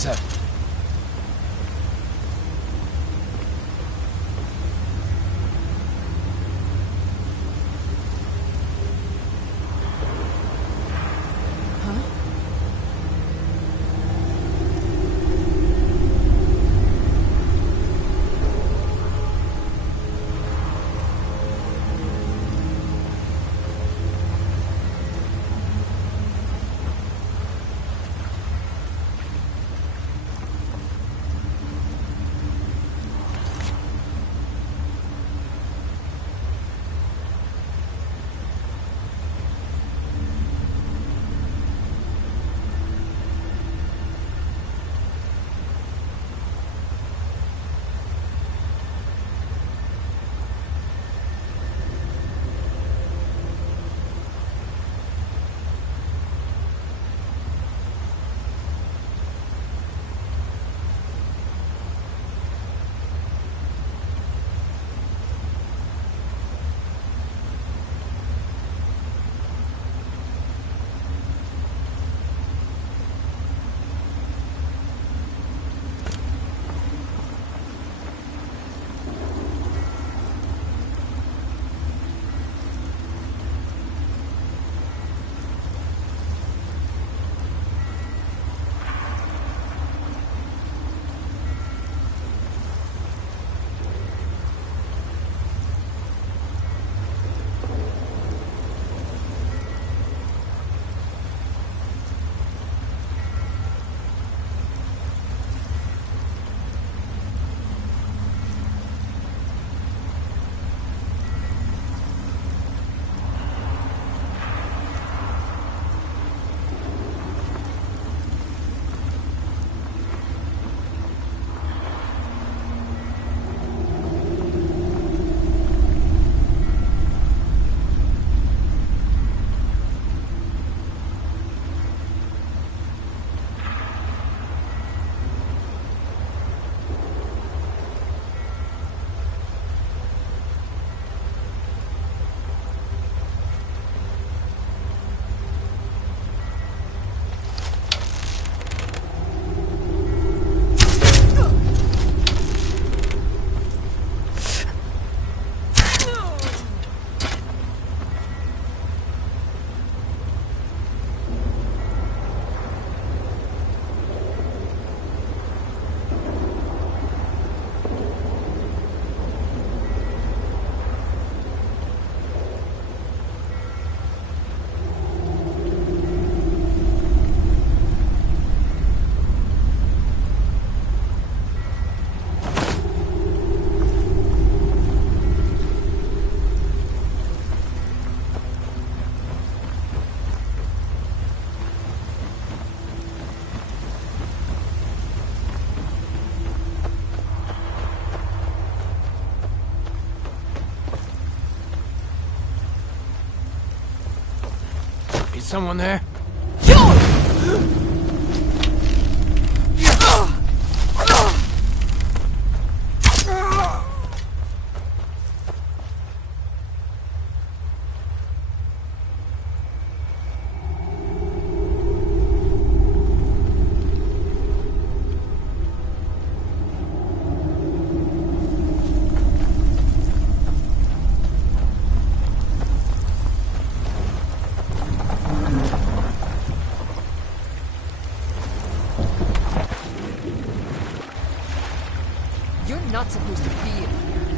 보세요. someone there? Not supposed to be in here.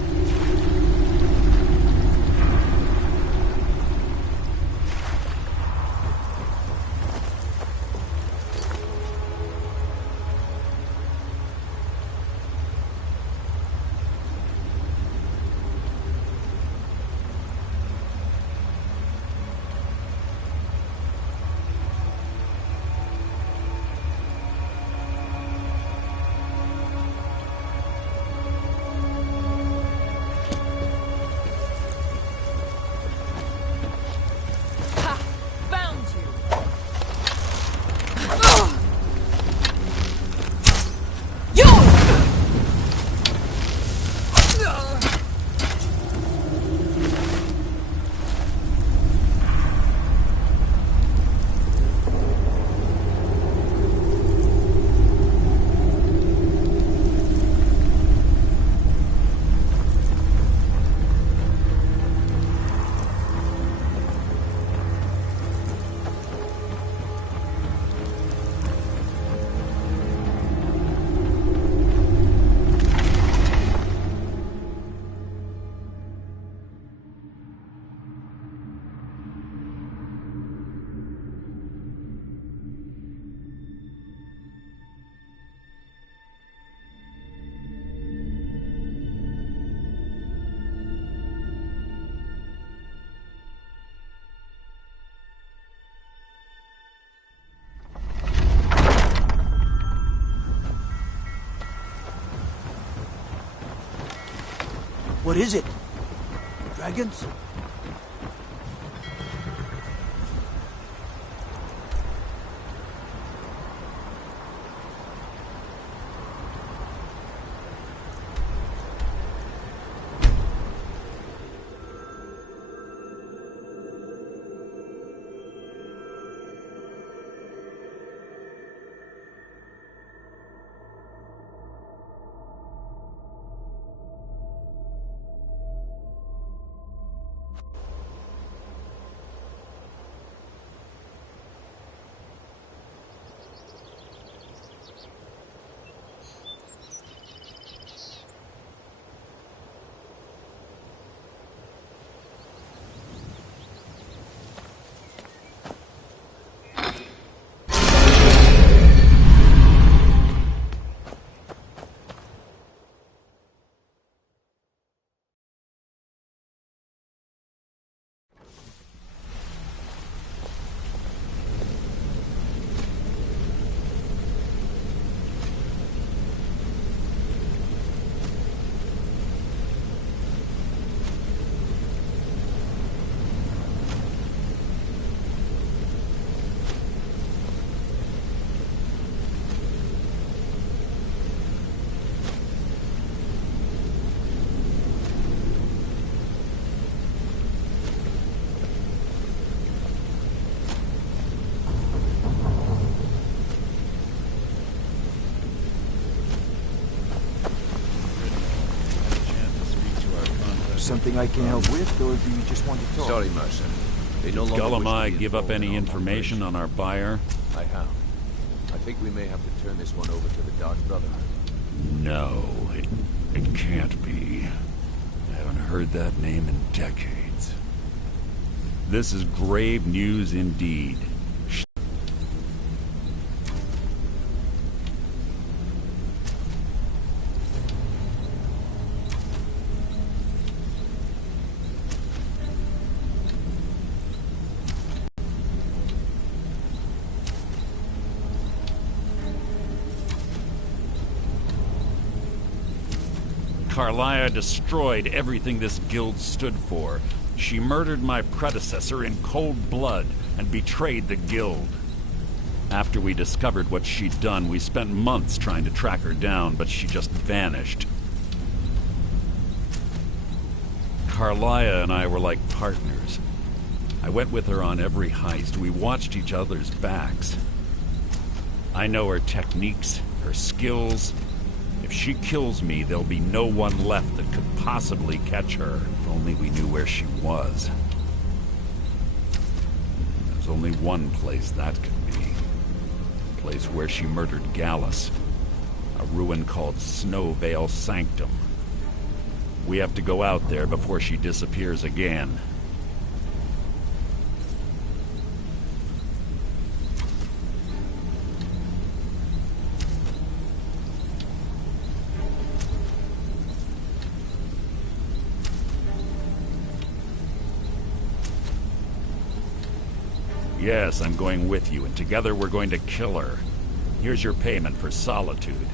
What is it? Dragons? Something I can help with, or do you just want to talk? Sorry, Mercer. They no longer അᴜ'ᴜ give up any information on our buyer? I have. I think we may have to turn this one over to the Dark Brotherhood. No, it can't be. I haven't heard that name in decades. This is grave news indeed. അᴜ'ᴜ destroyed everything this guild stood for. She murdered my predecessor in cold blood and betrayed the guild. After we discovered what she'd done, we spent months trying to track her down, but she just vanished. അᴜ'ᴜ and I were like partners. I went with her on every heist. We watched each other's backs. I know her techniques, her skills. If she kills me, there'll be no one left that could possibly catch her. If only we knew where she was. There's only one place that could be. A place where she murdered Gallus. A ruin called Snowvale Sanctum. We have to go out there before she disappears again. Yes, I'm going with you, and together we're going to kill her. Here's your payment for solitude.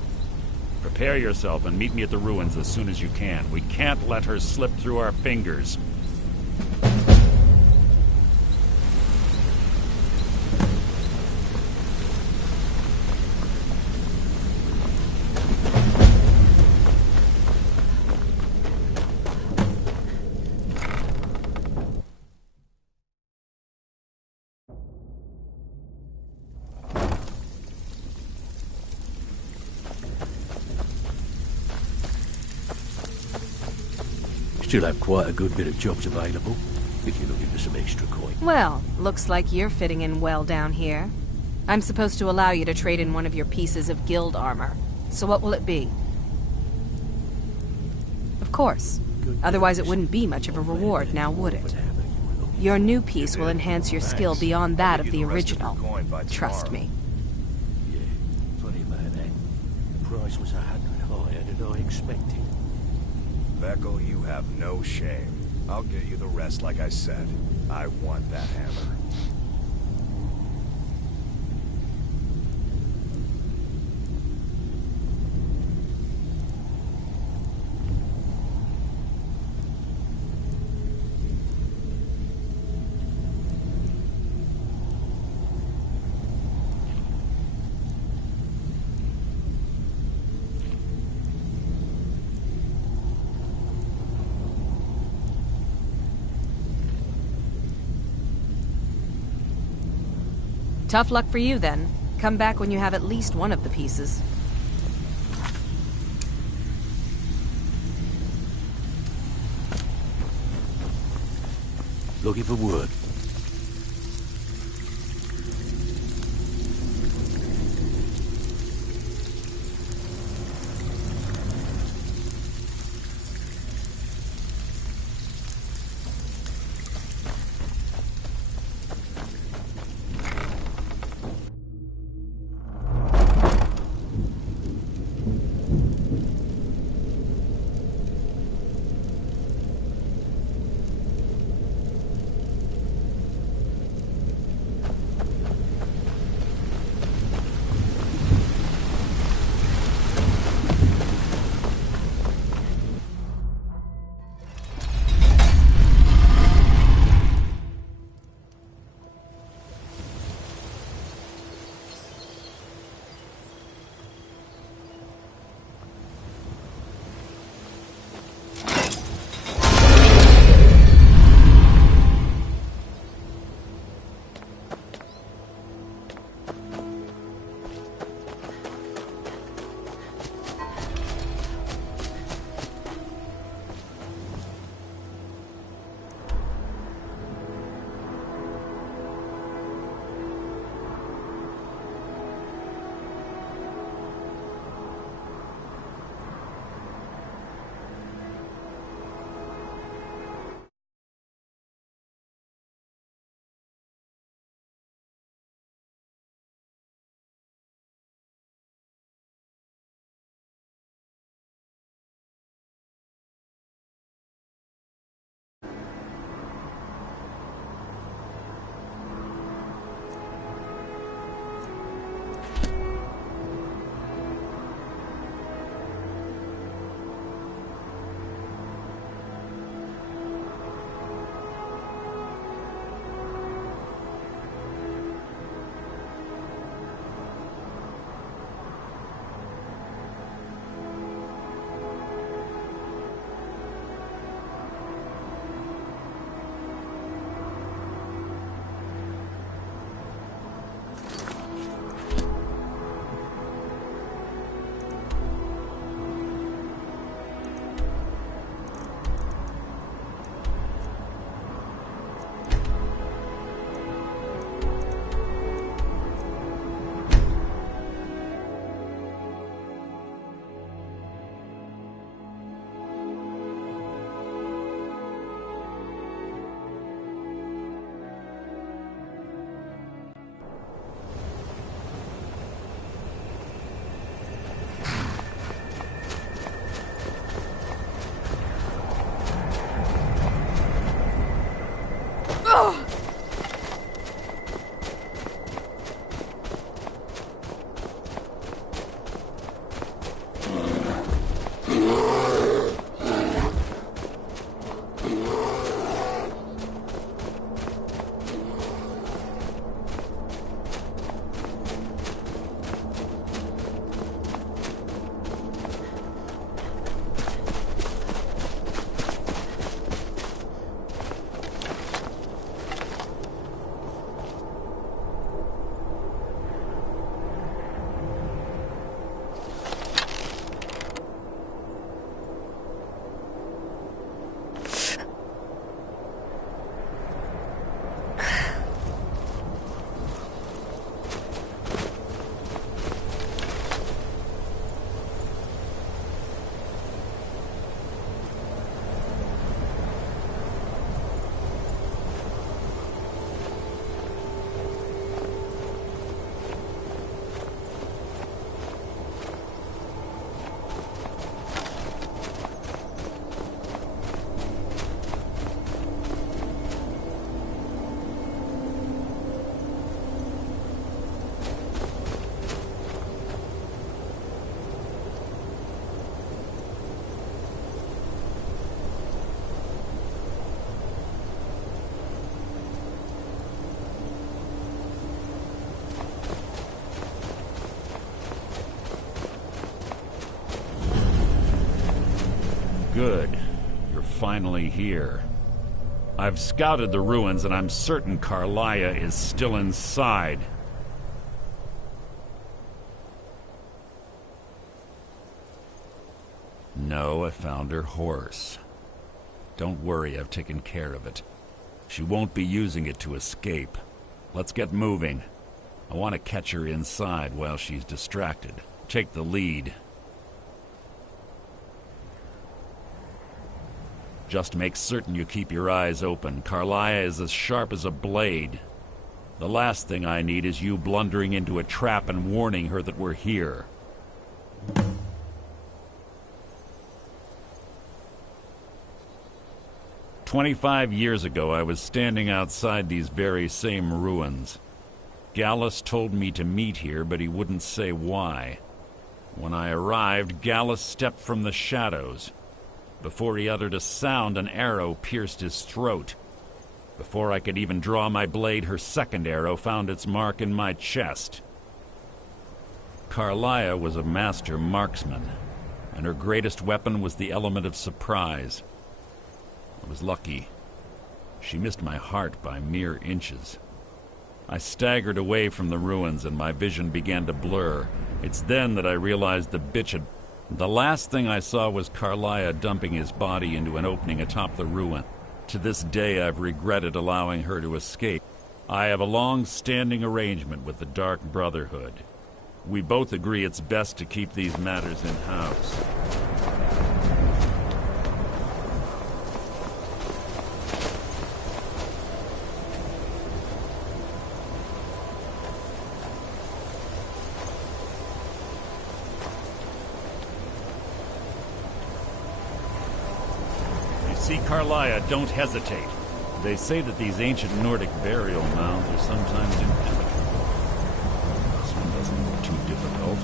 Prepare yourself and meet me at the ruins as soon as you can. We can't let her slip through our fingers. Still have quite a good bit of jobs available, if you're looking for some extra coin. Well, looks like you're fitting in well down here. I'm supposed to allow you to trade in one of your pieces of guild armor. So what will it be? Of course. Otherwise it wouldn't be much of a reward, now would it? Your new piece will enhance your skill beyond that of the original. Trust me. Yeah, funny about that. The price was 100 higher than I expected. ഑ᴜ, you have no shame. I'll get you the rest like I said. I want that hammer. Tough luck for you, then. Come back when you have at least one of the pieces. Looking for wood. Good. You're finally here. I've scouted the ruins and I'm certain ᴅᴜᴜ is still inside. No, I found her horse. Don't worry, I've taken care of it. She won't be using it to escape. Let's get moving. I want to catch her inside while she's distracted. Take the lead. Just make certain you keep your eyes open. ʟʟᴜ is as sharp as a blade. The last thing I need is you blundering into a trap and warning her that we're here. "25 years ago, I was standing outside these very same ruins. Gallus told me to meet here, but he wouldn't say why. When I arrived, Gallus stepped from the shadows. Before he uttered a sound, an arrow pierced his throat. Before I could even draw my blade, her second arrow found its mark in my chest. ʟʟᴜ was a master marksman, and her greatest weapon was the element of surprise. I was lucky. She missed my heart by mere inches. I staggered away from the ruins, and my vision began to blur. It's then that I realized the bitch had... The last thing I saw was ʟʟᴜ dumping his body into an opening atop the ruin. To this day, I've regretted allowing her to escape. I have a long-standing arrangement with the Dark Brotherhood. We both agree it's best to keep these matters in-house. See ʟʟᴜ, don't hesitate. They say that these ancient Nordic burial mounds are sometimes impenetrable. This one doesn't look too difficult.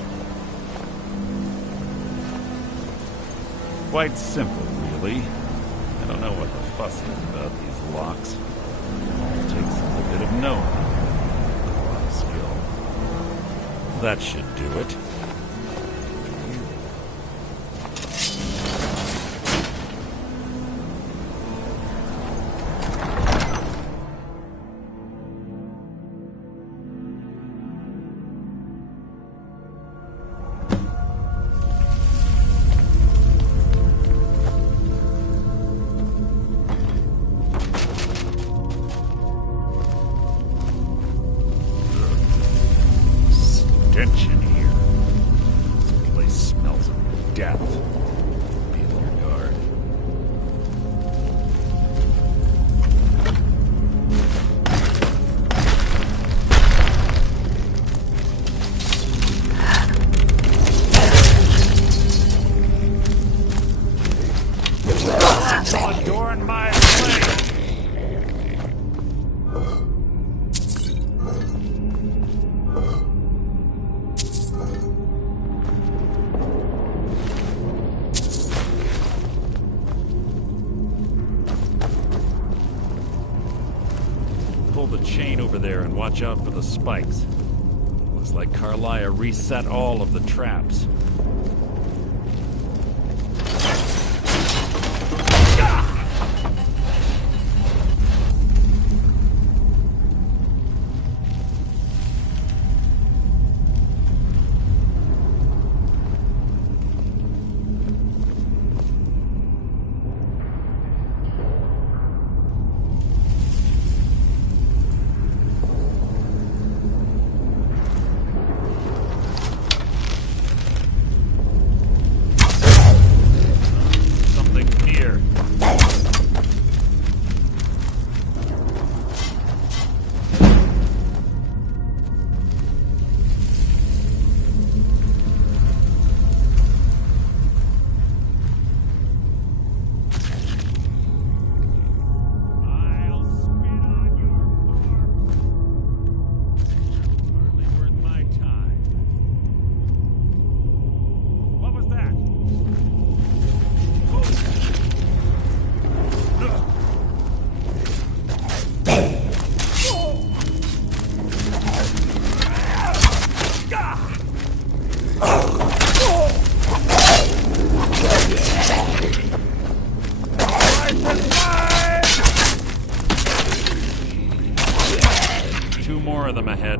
Quite simple, really. I don't know what the fuss is about these locks. It all takes a bit of know-how, a lot of skill. That should do it. In here. This place smells of death. Be on your guard. Adorn my blade! Pull the chain over there and watch out for the spikes. Looks like ʟʟᴜ reset all of the traps. Two more of them ahead.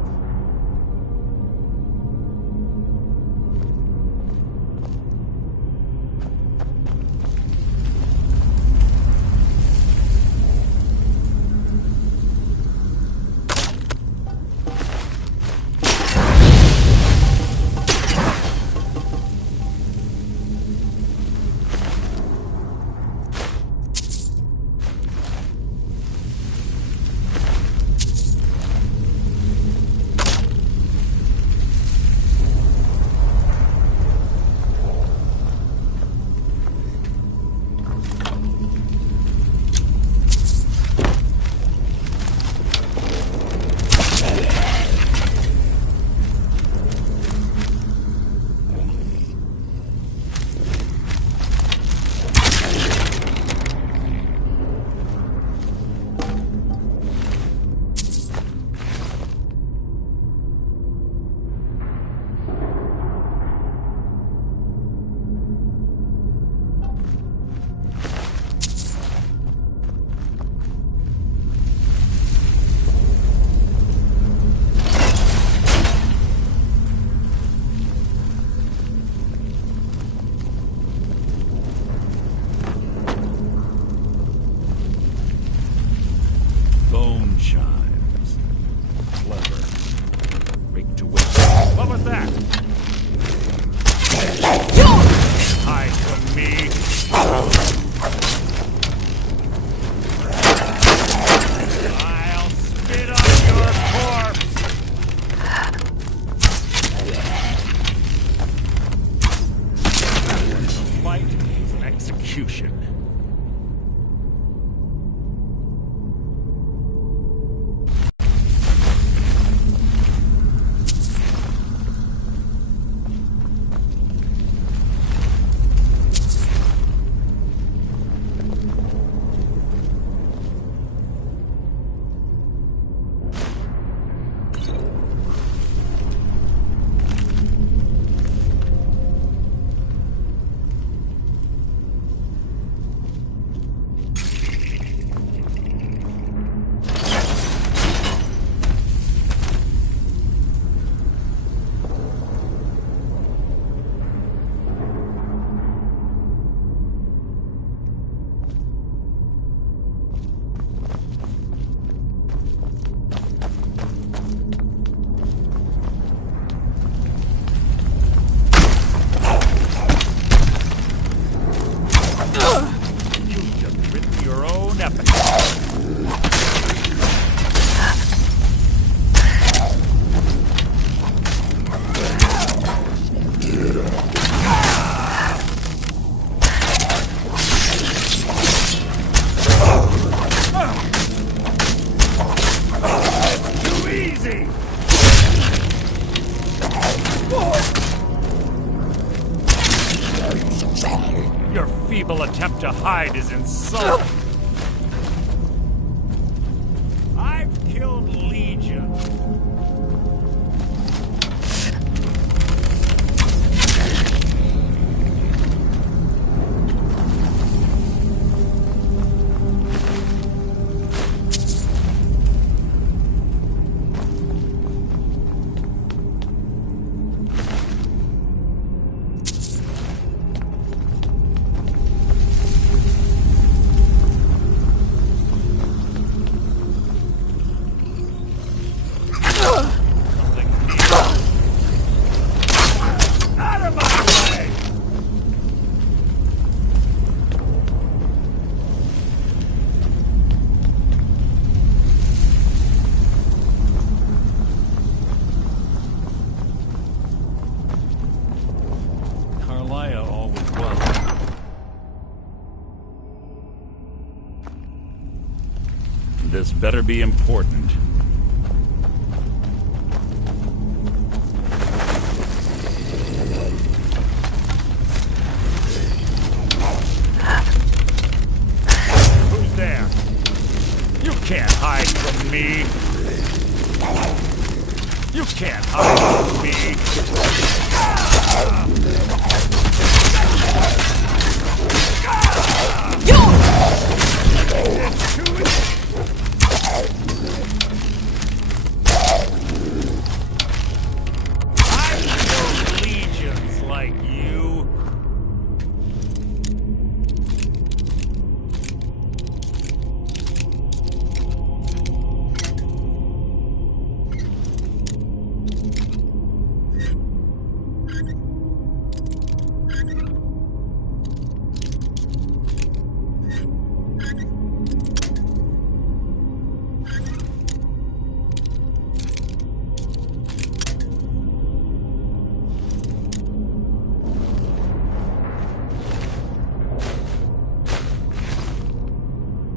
attempt to hide is insulting. I've killed Legion. This better be important. Who's there? You can't hide from me. You can't hide from me.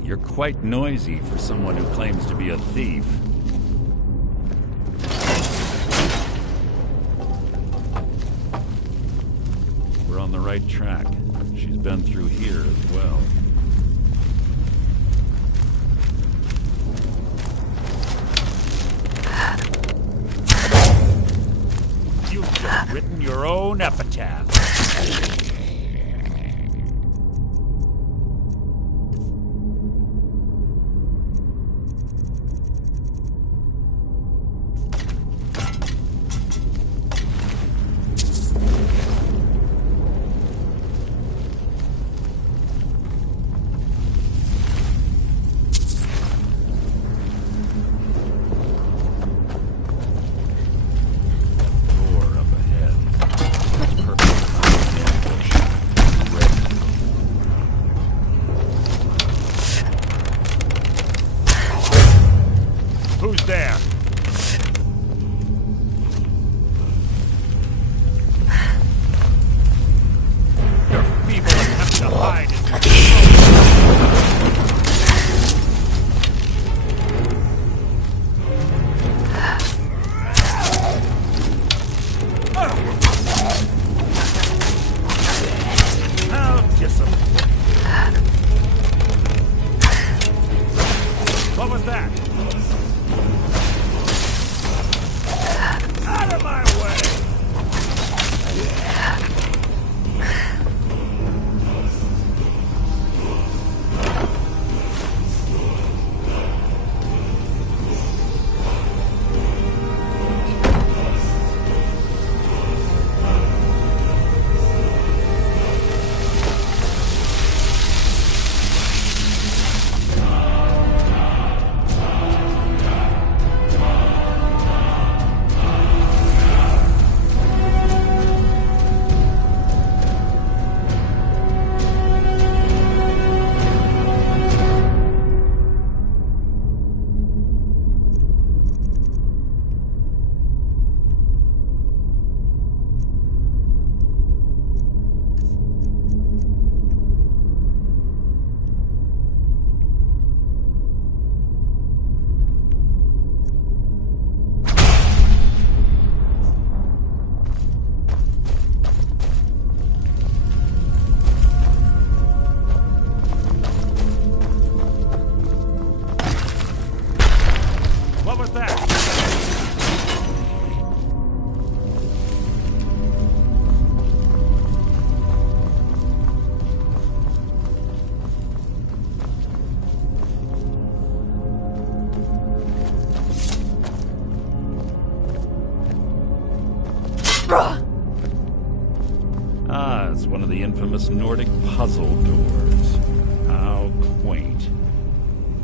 You're quite noisy for someone who claims to be a thief. We're on the right track. She's been through here as well. You've just written your own epitaph. Who's there? Your feeble attempt to hide is how disappointing. What was that? Out of my way! infamous Nordic puzzle doors. How quaint.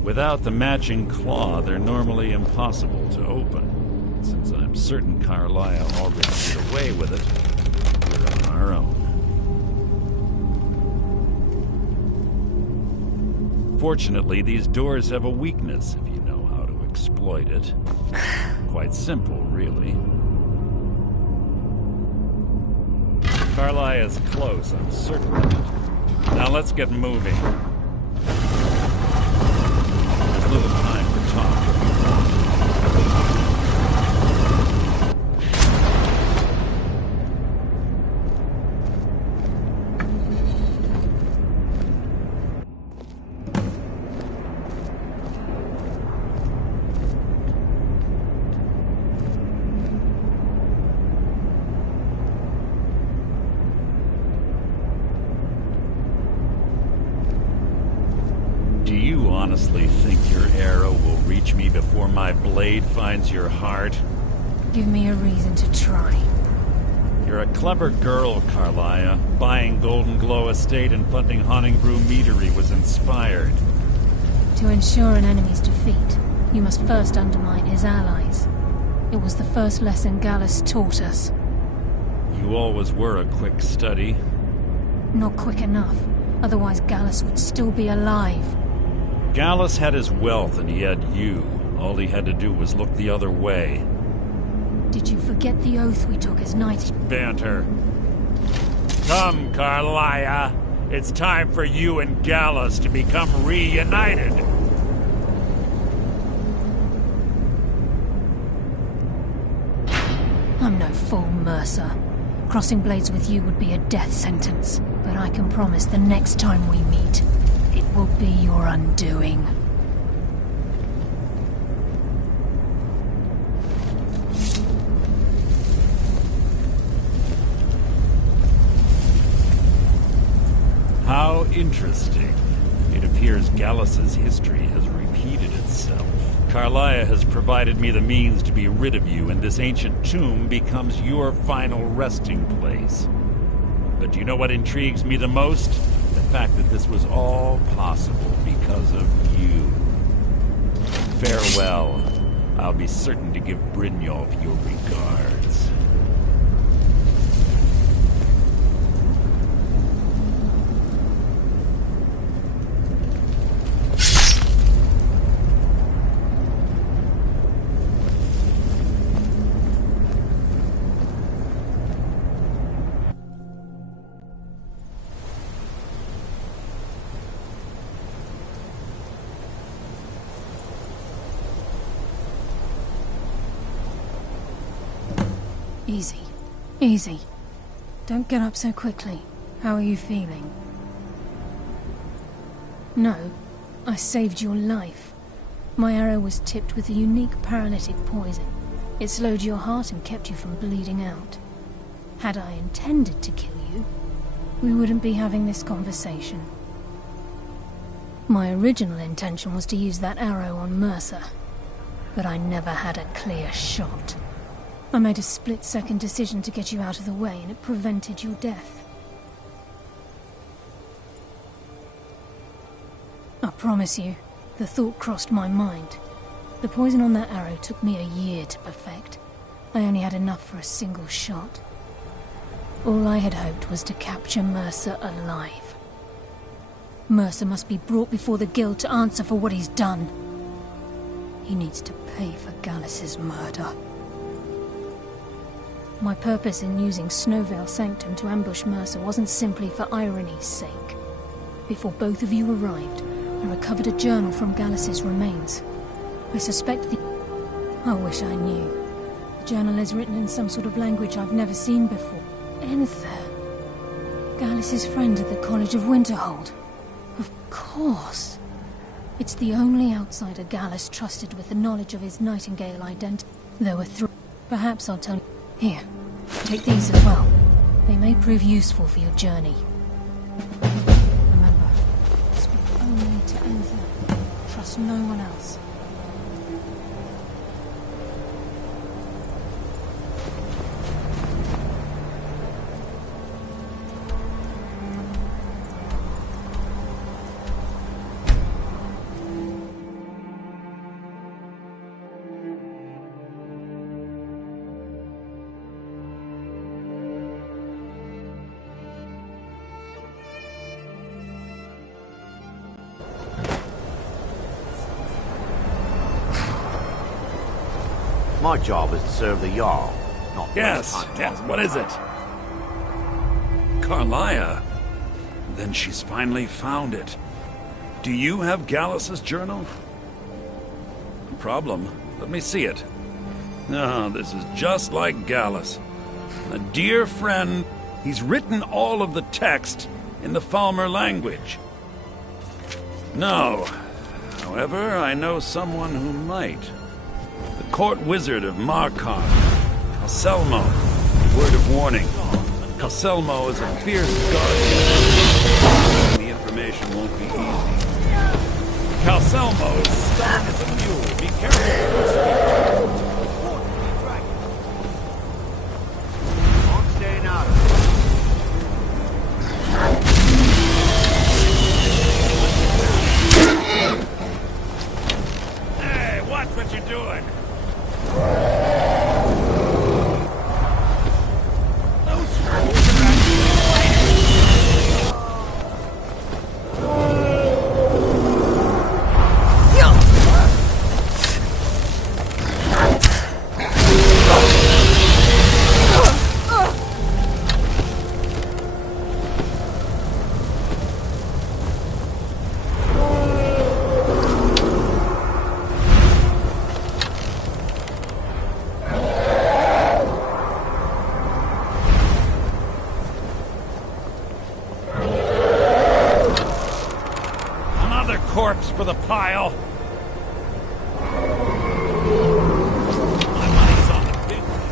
Without the matching claw, they're normally impossible to open. Since I'm certain Carlisle already did away with it, we're on our own. Fortunately, these doors have a weakness if you know how to exploit it. Quite simple, really. Carlisle is close, I'm certain of it. Now let's get moving. There's little time for talk. Do you honestly think your arrow will reach me before my blade finds your heart? Give me a reason to try. You're a clever girl, Carlisle. Buying Golden Glow Estate and funding Honningbrew Meadery was inspired. To ensure an enemy's defeat, you must first undermine his allies. It was the first lesson Gallus taught us. You always were a quick study. Not quick enough, otherwise Gallus would still be alive. Gallus had his wealth and he had you. All he had to do was look the other way. Did you forget the oath we took as knights? Banter. Come, Carlisle. It's time for you and Gallus to become reunited. I'm no fool, Mercer. Crossing blades with you would be a death sentence. But I can promise the next time we meet, it will be your undoing. How interesting. It appears Gallus's history has repeated itself. Carlisle has provided me the means to be rid of you, and this ancient tomb becomes your final resting place. But do you know what intrigues me the most? The fact that this was all possible because of you. Farewell. I'll be certain to give Brynjolf your regards. Easy. Easy. Don't get up so quickly. How are you feeling? No, I saved your life. My arrow was tipped with a unique paralytic poison. It slowed your heart and kept you from bleeding out. Had I intended to kill you, we wouldn't be having this conversation. My original intention was to use that arrow on Mercer, but I never had a clear shot. I made a split-second decision to get you out of the way, and it prevented your death. I promise you, the thought crossed my mind. The poison on that arrow took me a year to perfect. I only had enough for a single shot. All I had hoped was to capture Mercer alive. Mercer must be brought before the guild to answer for what he's done. He needs to pay for Gallus's murder. My purpose in using Snowvale Sanctum to ambush Mercer wasn't simply for irony's sake. Before both of you arrived, I recovered a journal from Gallus's remains. I suspect I wish I knew. The journal is written in some sort of language I've never seen before. ᴑᴜᴜ. Gallus's friend at the College of Winterhold. Of course. It's the only outsider Gallus trusted with the knowledge of his Nightingale identity. There were three. Perhaps I'll tell you. Here, take these as well. They may prove useful for your journey. Remember, speak only to ᴑᴜᴜ. Trust no one else. My job is to serve the Jarl, not... Yes, what is it? Carlia? Then she's finally found it. Do you have Gallus's journal? No problem. Let me see it. Ah, this is just like Gallus. A dear friend. He's written all of the text in the Falmer language. No. However, I know someone who might. The court wizard of Markarth, ʟʟᴜ. Word of warning. ʟʟᴜ is a fierce guardian. The information won't be easy. ʟʟᴜ is stubborn as a mule. Be careful. I'm staying out of it. Hey, watch what you're doing. Corpse for the pile. My money's on the big one.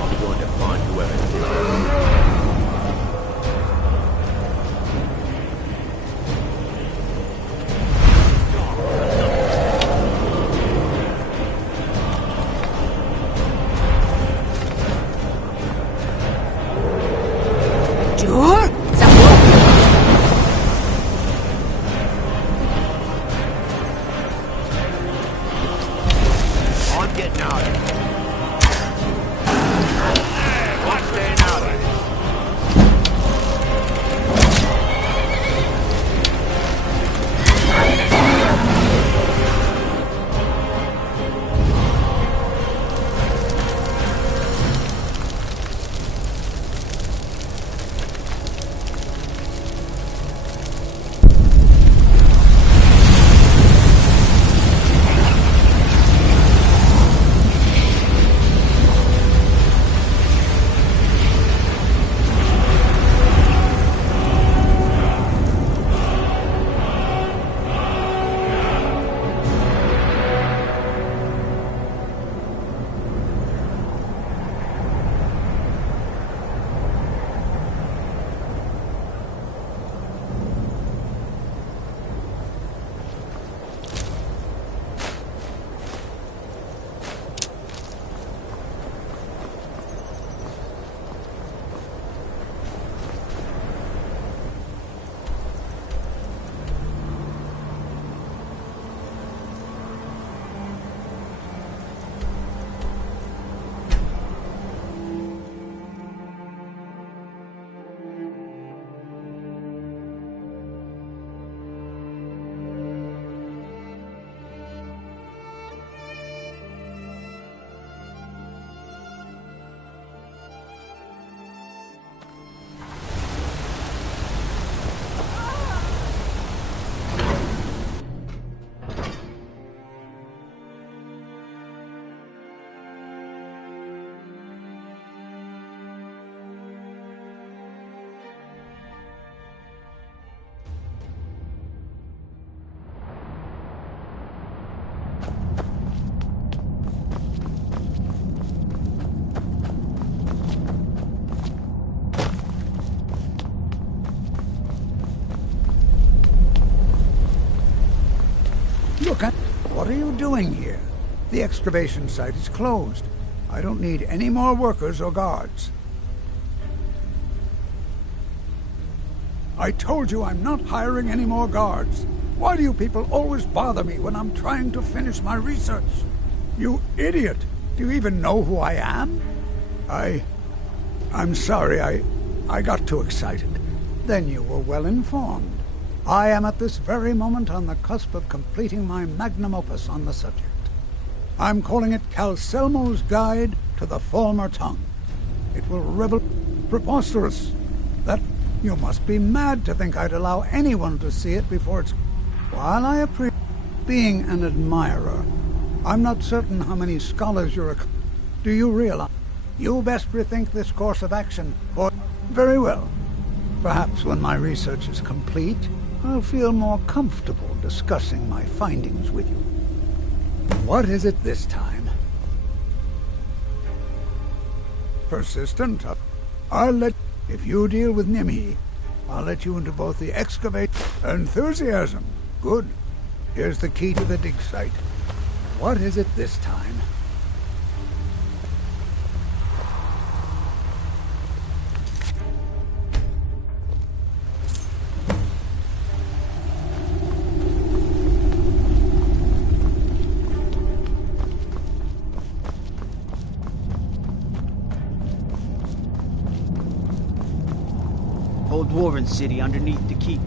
I'm going to find whoever did it. I'm getting out of it. I'm staying out of it. What are you doing here? The excavation site is closed. I don't need any more workers or guards. I told you I'm not hiring any more guards. Why do you people always bother me when I'm trying to finish my research? You idiot! Do you even know who I am? I'm sorry, I got too excited. Then you were well informed. I am at this very moment on the cusp of completing my magnum opus on the subject. I'm calling it Calcelmo's Guide to the Falmer Tongue. It will revel... Preposterous! That you must be mad to think I'd allow anyone to see it before it's... While I appreciate being an admirer, I'm not certain how many scholars you're... Do you realize? You best rethink this course of action, or... Very well. Perhaps when my research is complete, I'll feel more comfortable discussing my findings with you. What is it this time? Persistent? I'll let... If you deal with Nimhi, I'll let you into both the excavate... Enthusiasm. Good. Here's the key to the dig site. What is it this time? Old Dwarven city underneath the keep.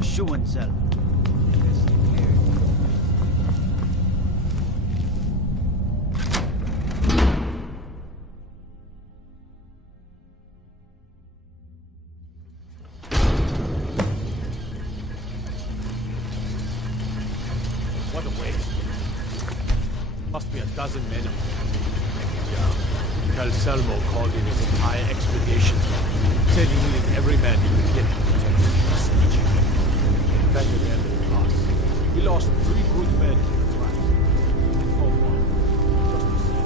ᴑᴜᴜ. What a waste. Must be a dozen men. Yeah. Calcelmo called in his entire expedition. Said he needed every man he could get to protect the siege. That was the end of the loss. He lost 3 good men in the fight. For one. Just to see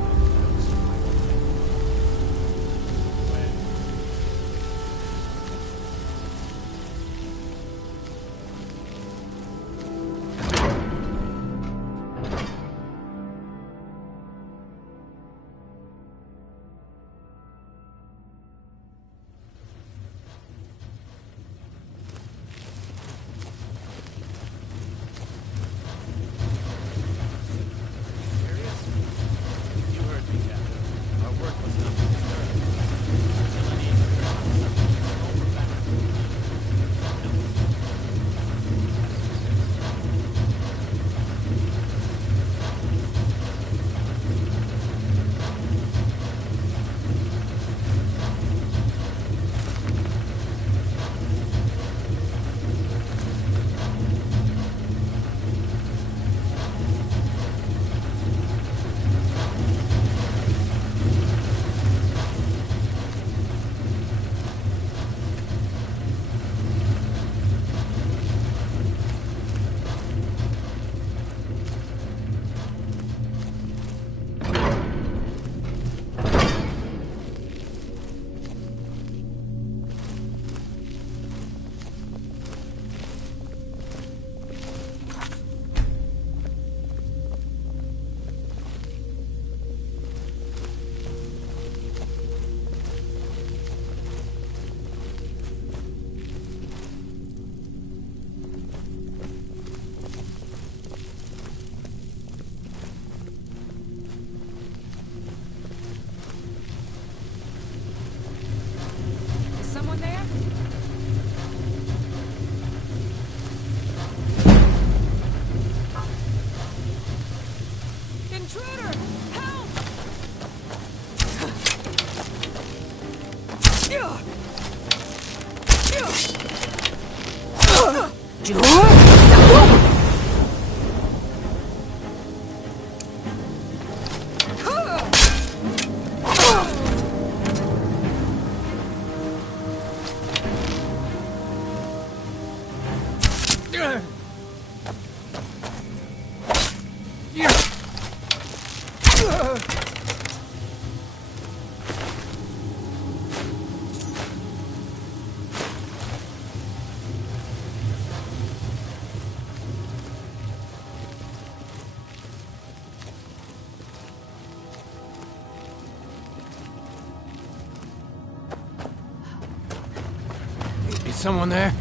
Is someone there?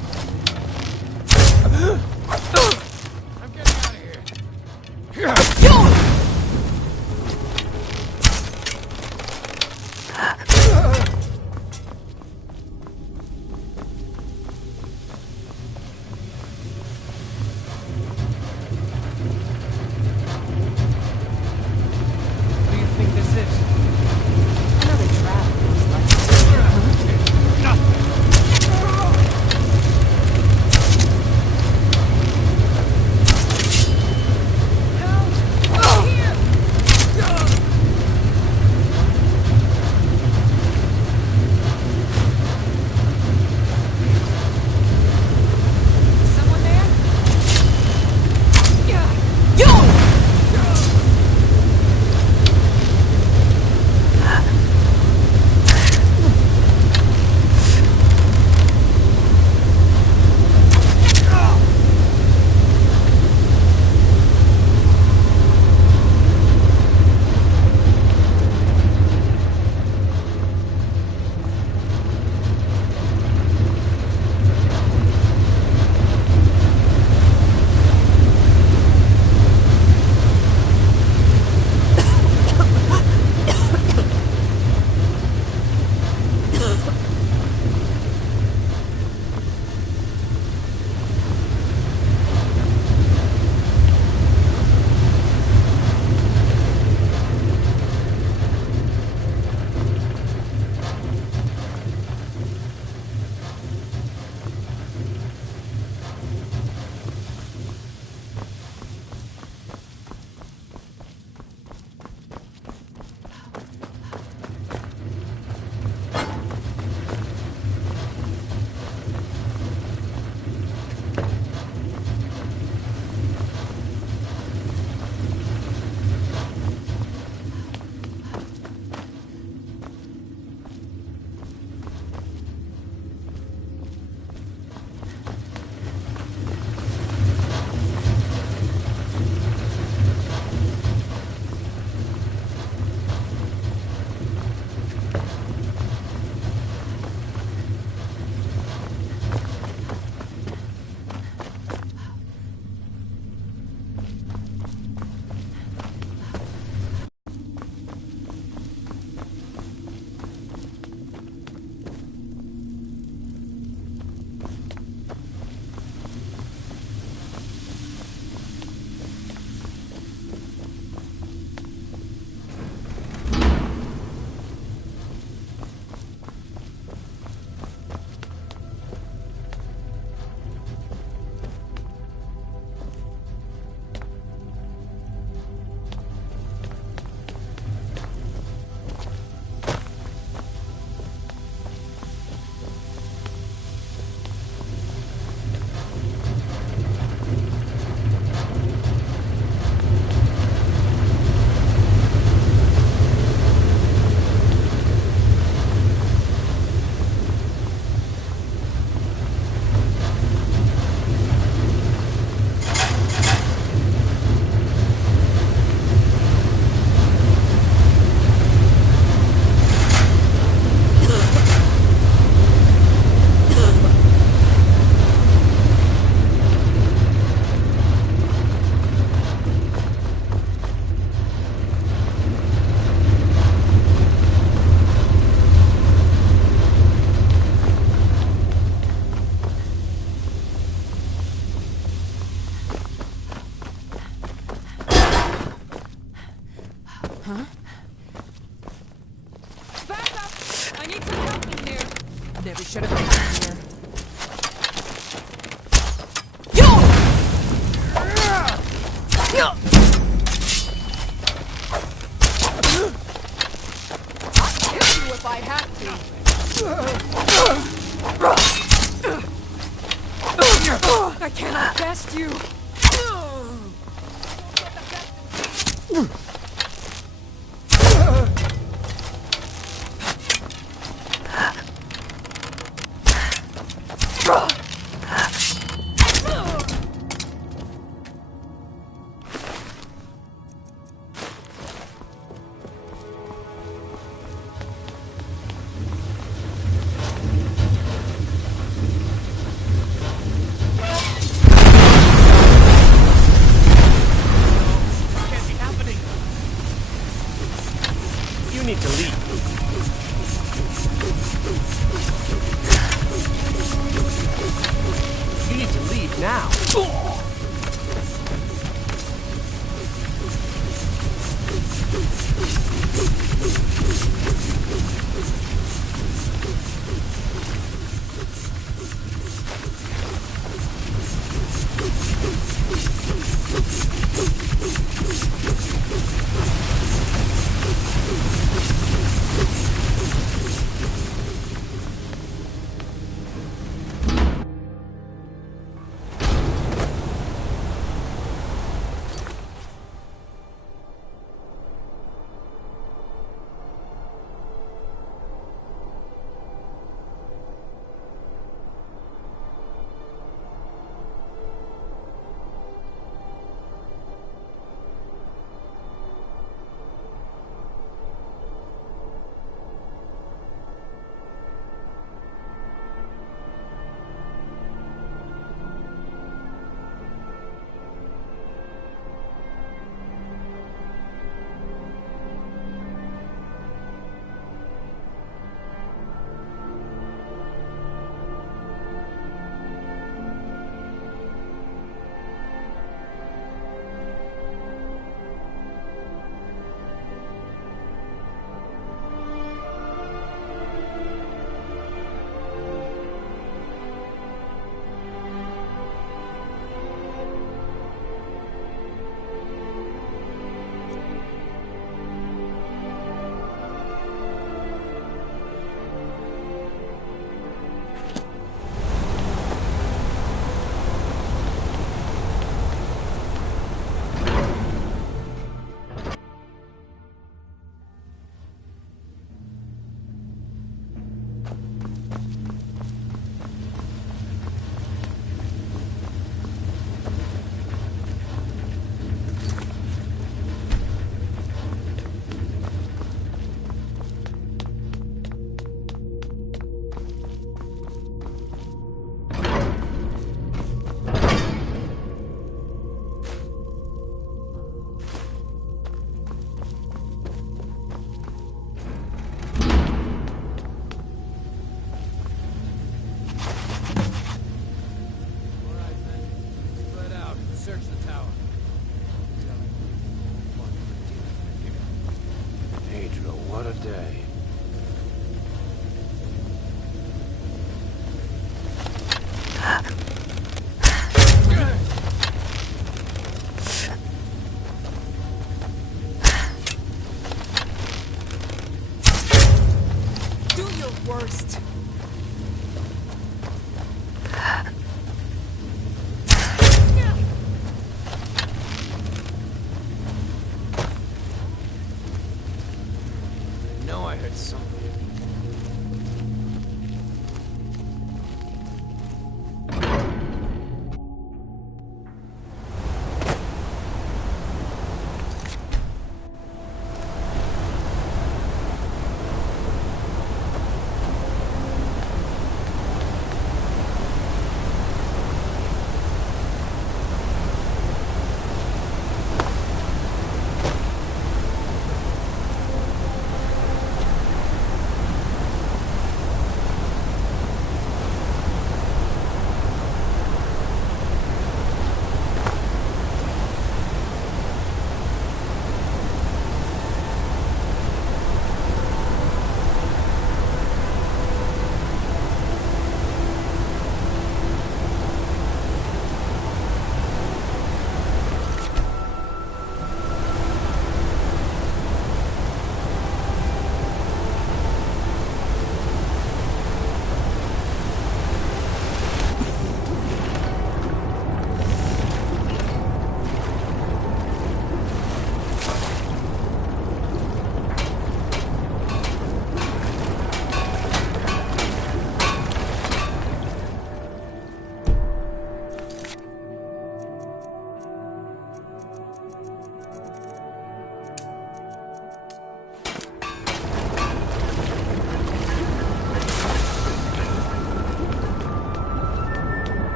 should have been here. I'll kill you if I have to. I cannot best you.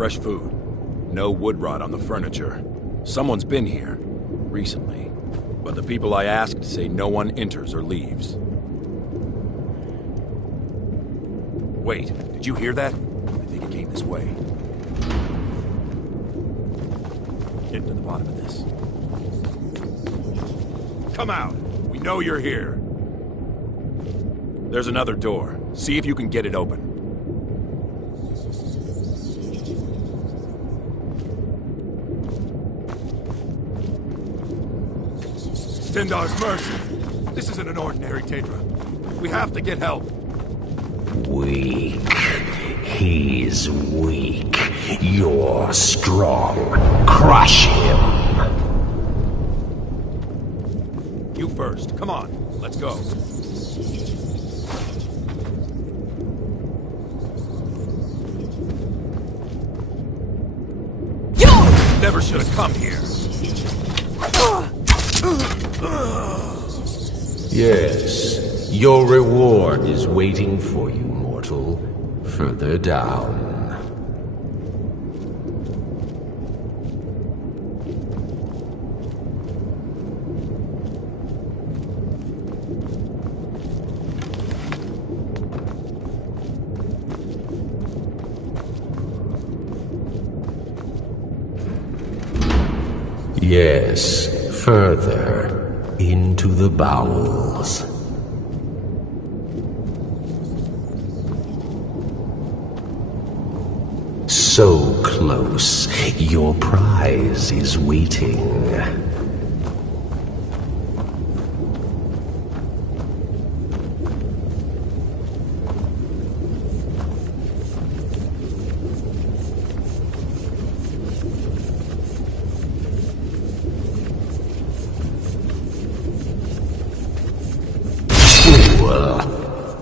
fresh food. No wood rot on the furniture. Someone's been here. Recently. But the people I asked say no one enters or leaves. Wait, did you hear that? I think it came this way. Get to the bottom of this. Come out! We know you're here. There's another door. See if you can get it open. Stendar's mercy. This isn't an ordinary Tetra. We have to get help. Weak. He's weak. You're strong. Crush him. You first. Come on. Let's go. Never should have come here. Yes, your reward is waiting for you, mortal. Further down. Yes, further into the bowels. So close, your prize is waiting.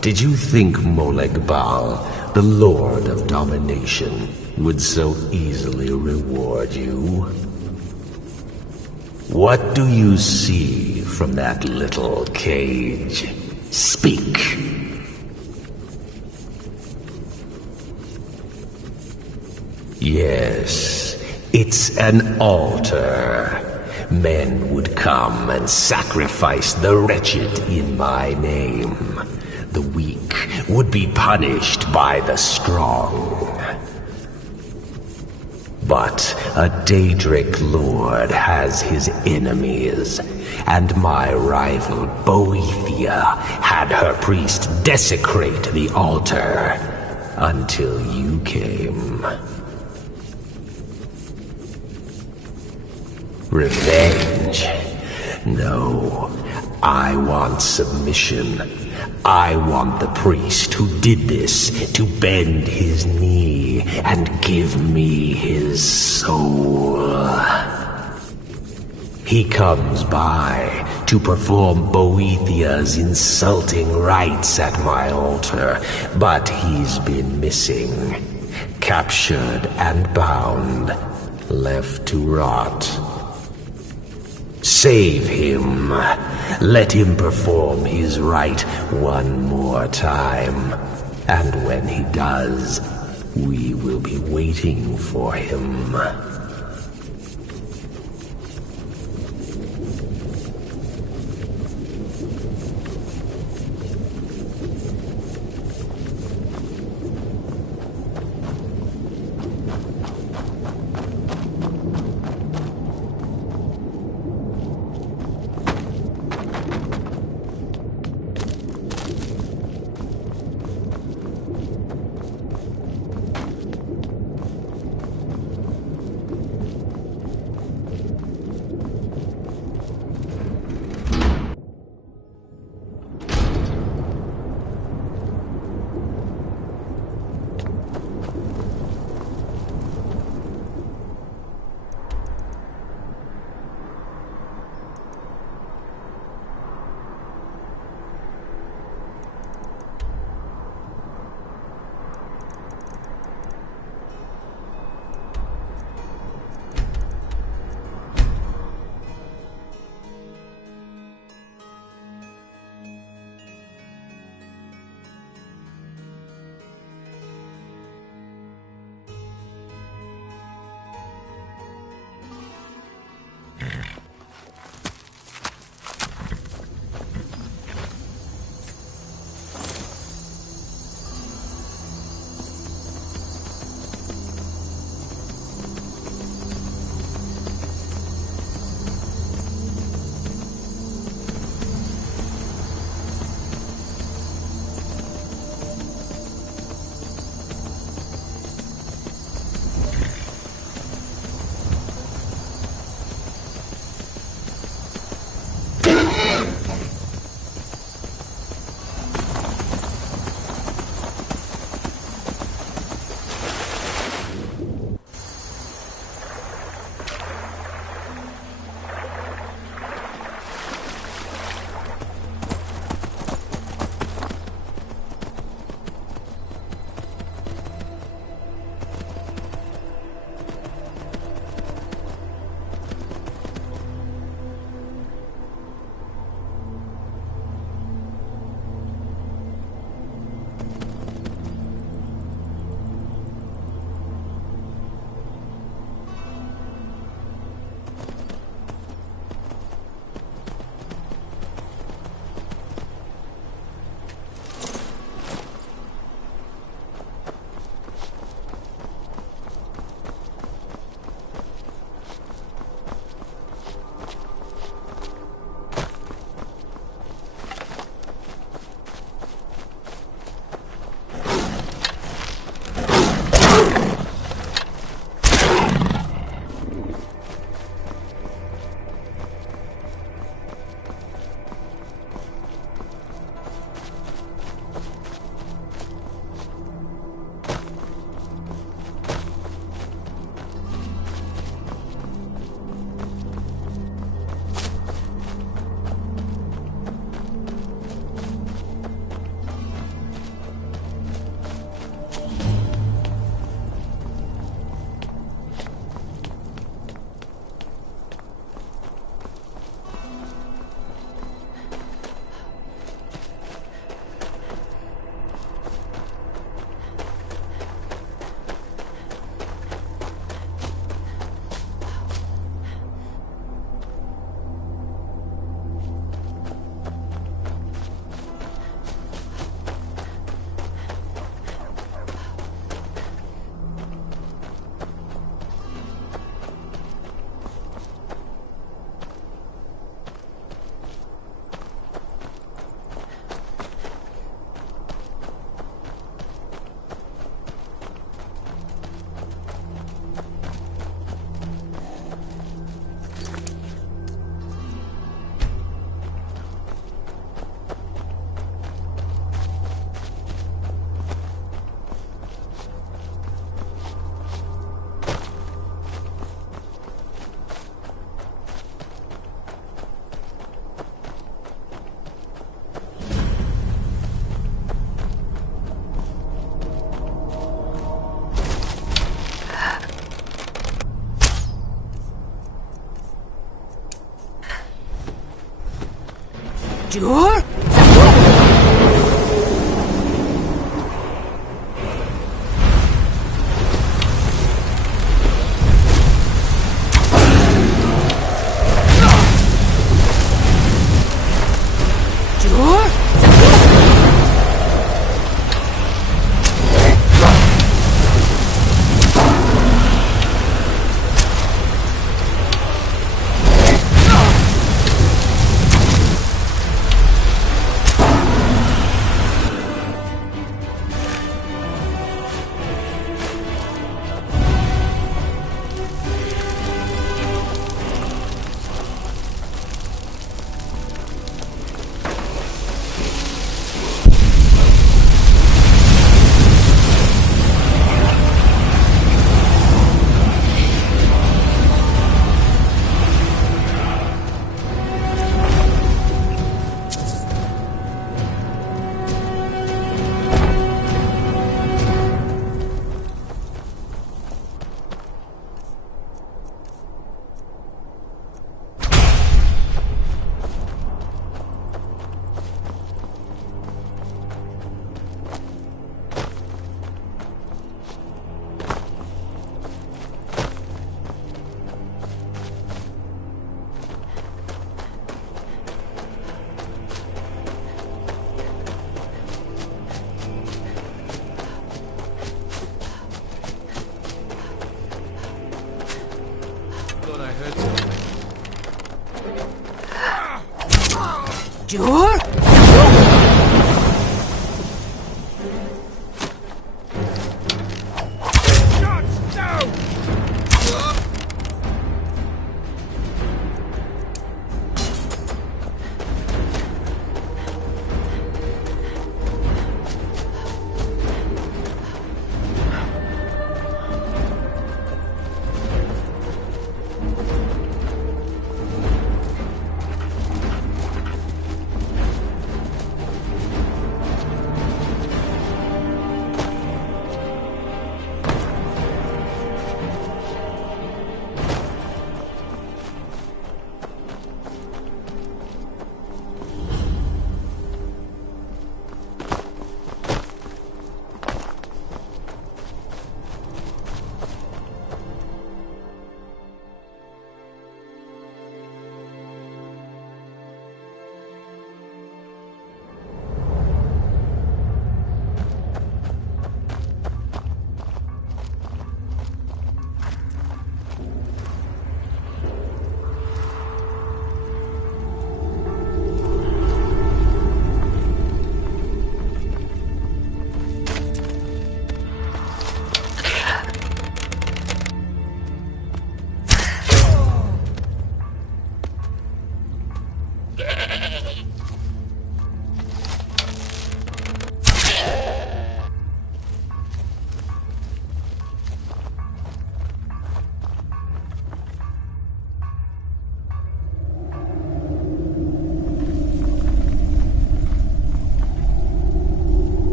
Did you think ᴅᴏᴜᴛ, the Lord of Domination, would so easily reward you? What do you see from that little cage? Speak! Yes, it's an altar. Men would come and sacrifice the wretched in my name. The weak would be punished by the strong. But a Daedric lord has his enemies, and my rival Boethia had her priest desecrate the altar until you came. Revenge? No, I want submission. I want the priest who did this to bend his knee and give me his soul. He comes by to perform Boethia's insulting rites at my altar, but he's been missing, captured and bound, left to rot. Save him. Let him perform his rite one more time. And when he does, we will be waiting for him.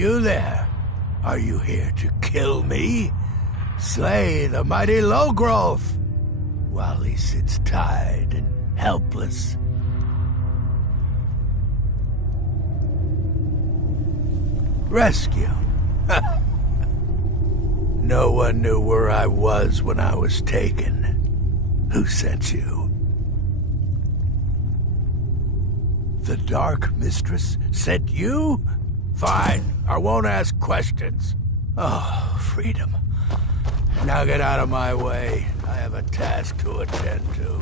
You there? Are you here to kill me? Slay the mighty Logrove, while he sits tied and helpless. Rescue. No one knew where I was when I was taken. Who sent you? The Dark Mistress sent you? Fine, I won't ask questions. Oh, freedom. Now get out of my way. I have a task to attend to.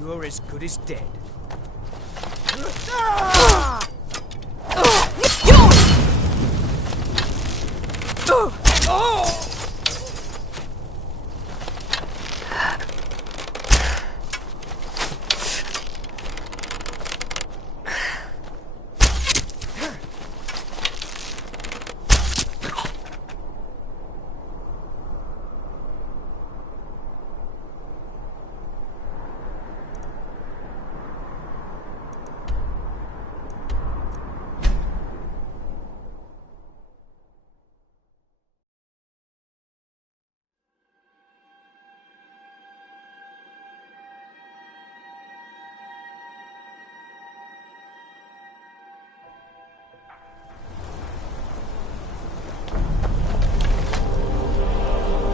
You're as good as dead.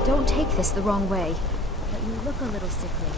Don't take this the wrong way, but you look a little sickly.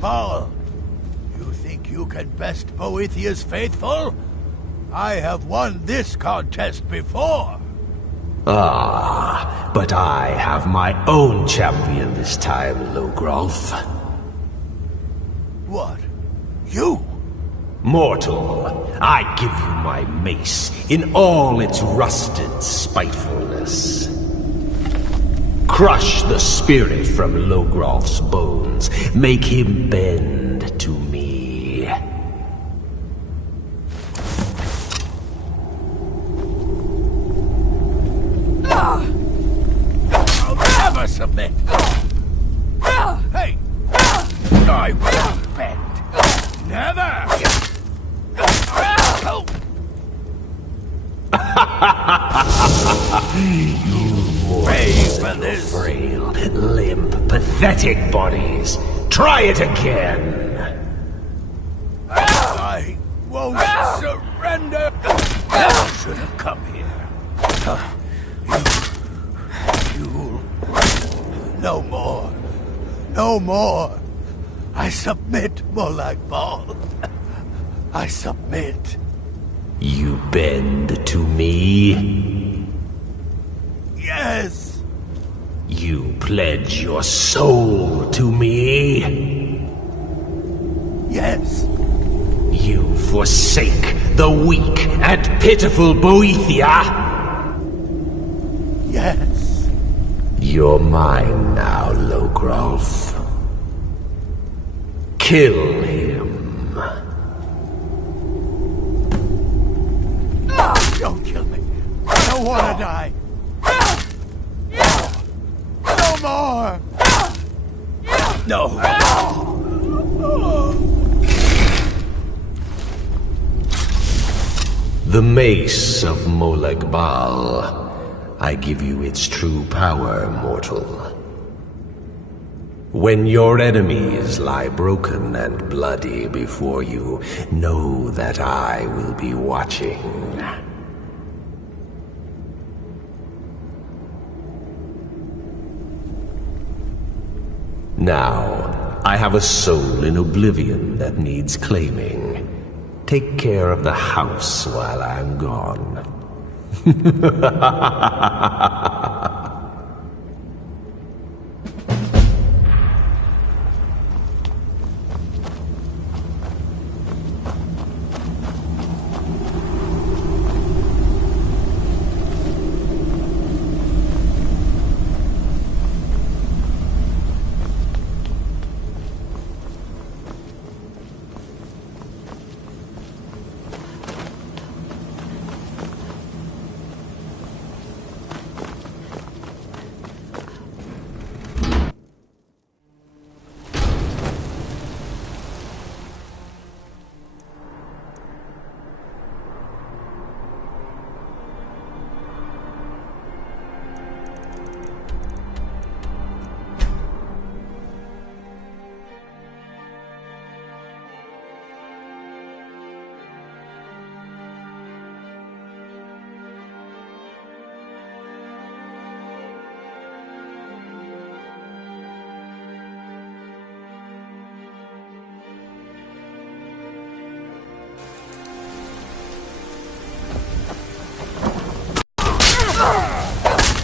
Paul, you think you can best Boethiah's faithful? I have won this contest before. Ah, but I have my own champion this time, ᴏᴜ. What? You? Mortal, I give you my mace in all its rusted spitefulness. Crush the spirit from ᴏᴜ's bones. Make him bend to me. I'll never submit. Hey! I won't bend. Never! Frail, limp, pathetic bodies. Try it again. I won't surrender. Never should have come here. You. No more. No more. I submit, Molag Bal. I submit. You bend to me? Yes. You pledge your soul to me? Yes. You forsake the weak and pitiful Boethiah? Yes. You're mine now, ᴏᴜ. Kill him. Don't kill me. I don't want to die. No more. No. The mace of Molag Bal. I give you its true power, mortal. When your enemies lie broken and bloody before you, know that I will be watching. Now, I have a soul in oblivion that needs claiming. Take care of the house while I'm gone.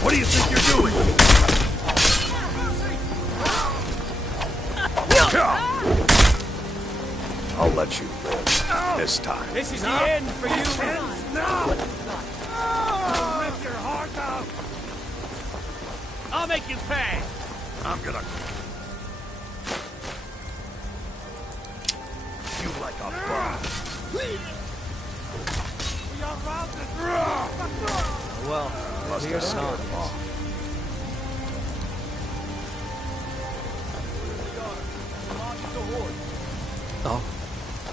What do you think you're doing? I'll let you live this time. This is the end for you. Ends now. I'll rip your heart out. I'll make you pay. I'm gonna... You like a bum. We are routed. Well, clear signs. Oh,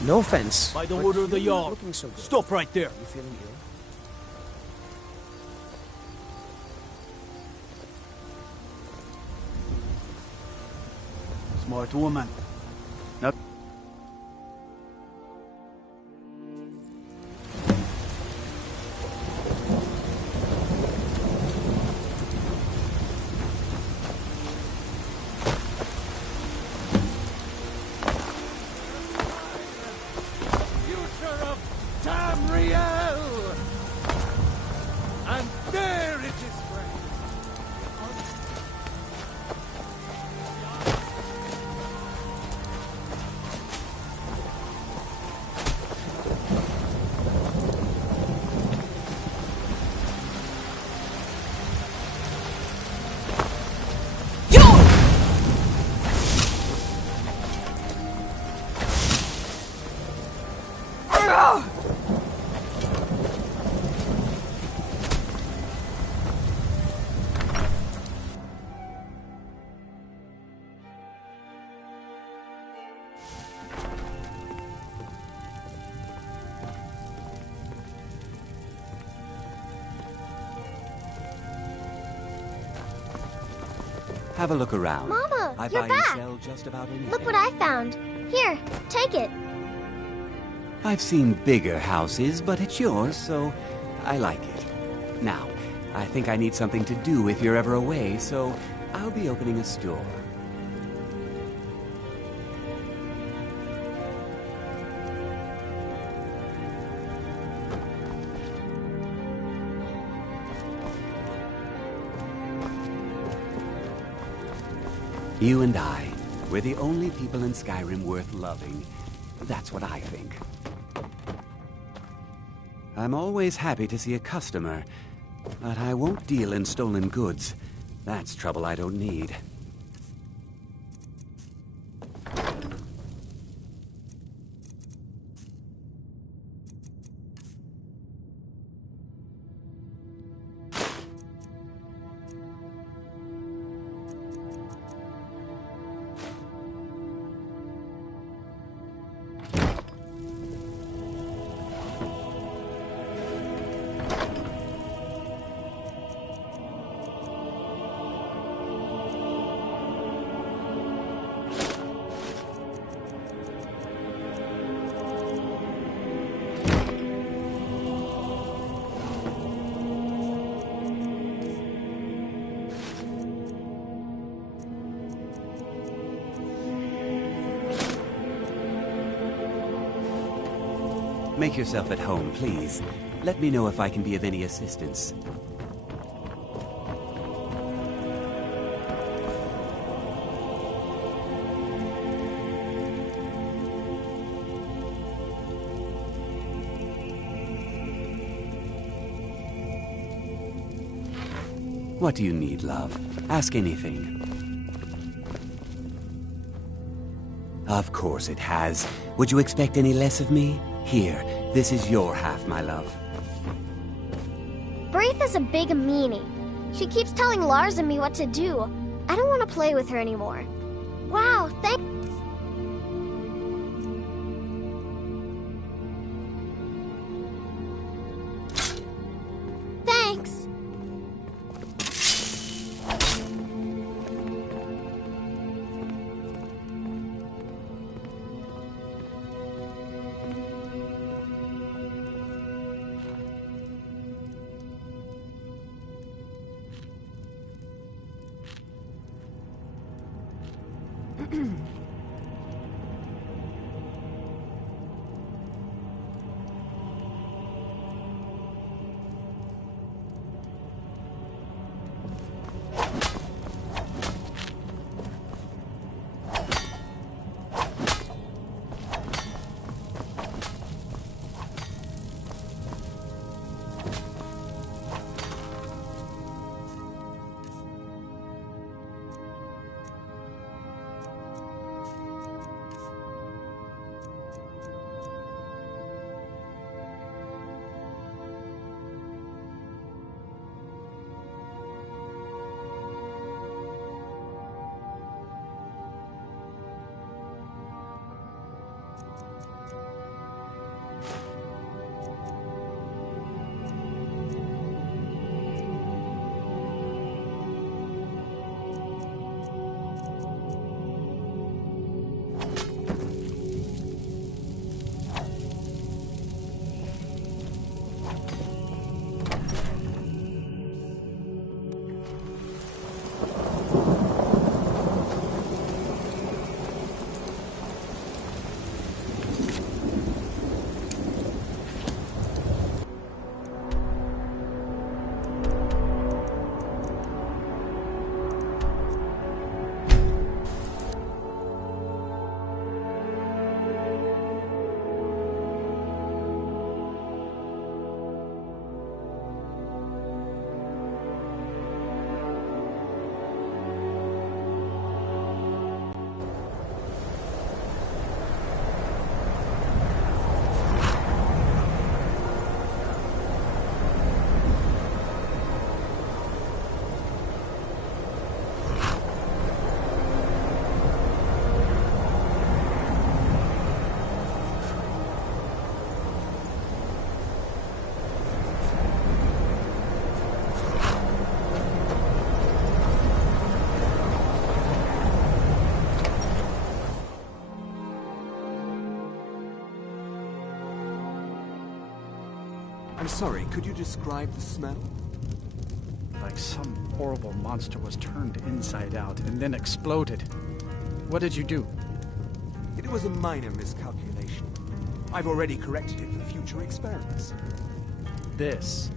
no offense. By the order of the Jarl. Stop right there. You feeling ill? Smart woman. Not Future of Tamriel. And there it is, friend. Have a look around. Mama, I you're buy back. and sell just about anything. Look what I found. Here, take it. I've seen bigger houses, but it's yours, so I like it. Now, I think I need something to do if you're ever away, so I'll be opening a store. You and I, we're the only people in Skyrim worth loving. That's what I think. I'm always happy to see a customer, but I won't deal in stolen goods. That's trouble I don't need. Make yourself at home, please. Let me know if I can be of any assistance. What do you need, love? Ask anything. Of course it has. Would you expect any less of me? Here, this is your half, my love. Braith is a big meanie. She keeps telling Lars and me what to do. I don't want to play with her anymore. Wow, thanks. I'm sorry, could you describe the smell? Like some horrible monster was turned inside out and then exploded. What did you do? It was a minor miscalculation. I've already corrected it for future experiments. This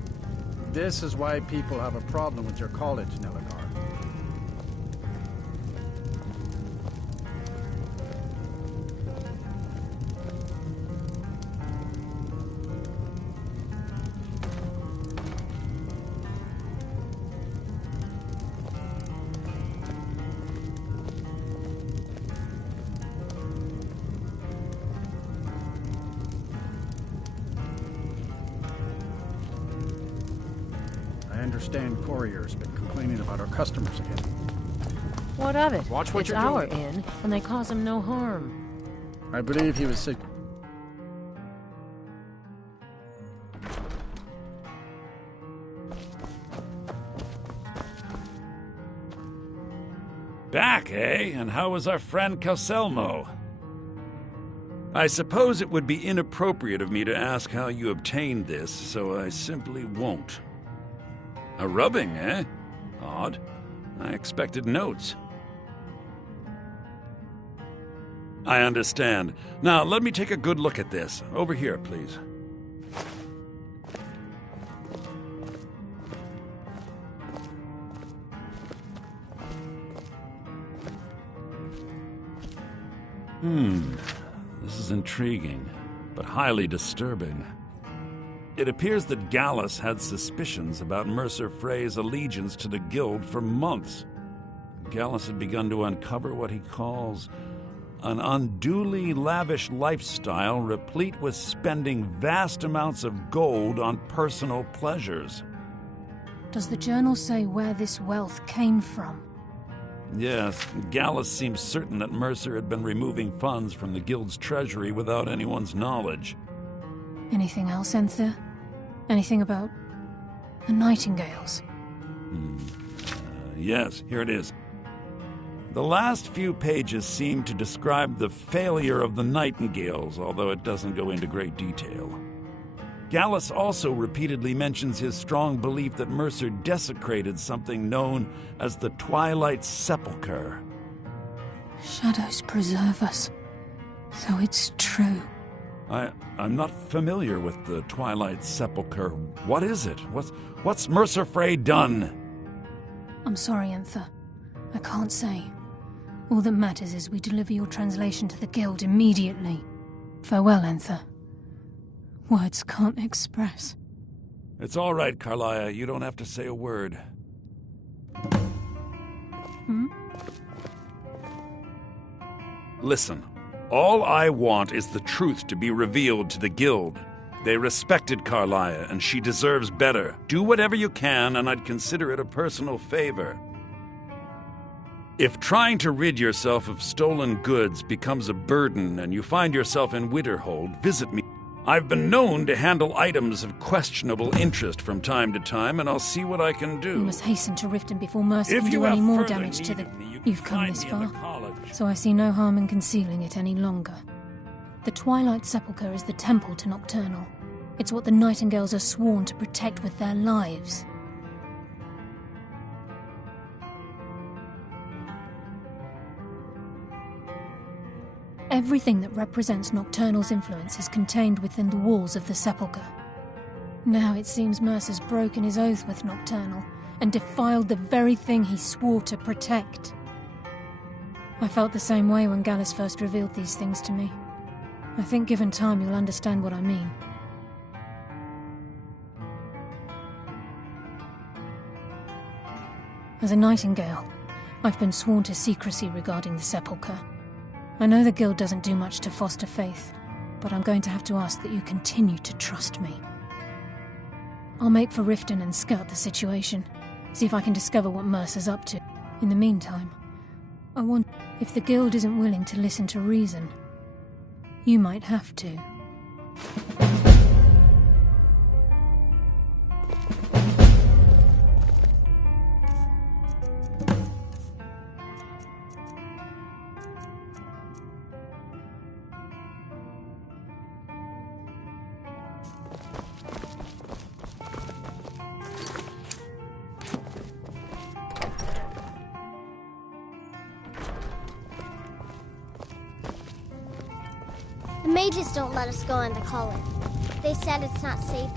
is why people have a problem with your college, Nelagar. I understand Courier's been complaining about our customers again. What of it? Watch what it's you're our doing. inn, and they cause him no harm. I believe he was sick. Back, eh? And how was our friend ʟᴜ? I suppose it would be inappropriate of me to ask how you obtained this, so I simply won't. A rubbing, eh? Odd. I expected notes. I understand. Now, let me take a good look at this. Over here, please. This is intriguing, but highly disturbing. It appears that Gallus had suspicions about Mercer Frey's allegiance to the guild for months. Gallus had begun to uncover what he calls an unduly lavish lifestyle replete with spending vast amounts of gold on personal pleasures. Does the journal say where this wealth came from? Yes, Gallus seems certain that Mercer had been removing funds from the guild's treasury without anyone's knowledge. Anything else, Ýʻþir? Anything about the Nightingales? Yes, here it is. The last few pages seem to describe the failure of the Nightingales, although it doesn't go into great detail. Gallus also repeatedly mentions his strong belief that Mercer desecrated something known as the Twilight Sepulchre. Shadows preserve us, so it's true. I'm not familiar with the Twilight Sepulchre. What is it? What's Mercer Frey done? I'm sorry, Ýʻþir. I can't say. All that matters is we deliver your translation to the guild immediately. Farewell, Ýʻþir. Words can't express. It's all right, Karliah. You don't have to say a word. Listen, all I want is the truth to be revealed to the guild. They respected Karliah, and she deserves better. Do whatever you can, and I'd consider it a personal favor. If trying to rid yourself of stolen goods becomes a burden and you find yourself in Winterhold, visit me. I've been known to handle items of questionable interest from time to time, and I'll see what I can do. You must hasten to Riften before Mercer can do any more damage to the... You've come this far, so I see no harm in concealing it any longer. The Twilight Sepulchre is the temple to Nocturnal. It's what the Nightingales are sworn to protect with their lives. Everything that represents Nocturnal's influence is contained within the walls of the Sepulchre. Now it seems Mercer's broken his oath with Nocturnal and defiled the very thing he swore to protect. I felt the same way when Gallus first revealed these things to me. I think given time you'll understand what I mean. As a Nightingale, I've been sworn to secrecy regarding the Sepulchre. I know the guild doesn't do much to foster faith, but I'm going to have to ask that you continue to trust me. I'll make for Riften and scout the situation, see if I can discover what Mercer's up to. In the meantime, I want... If the guild isn't willing to listen to reason, you might have to. The mages don't let us go into Cullen. They said it's not safe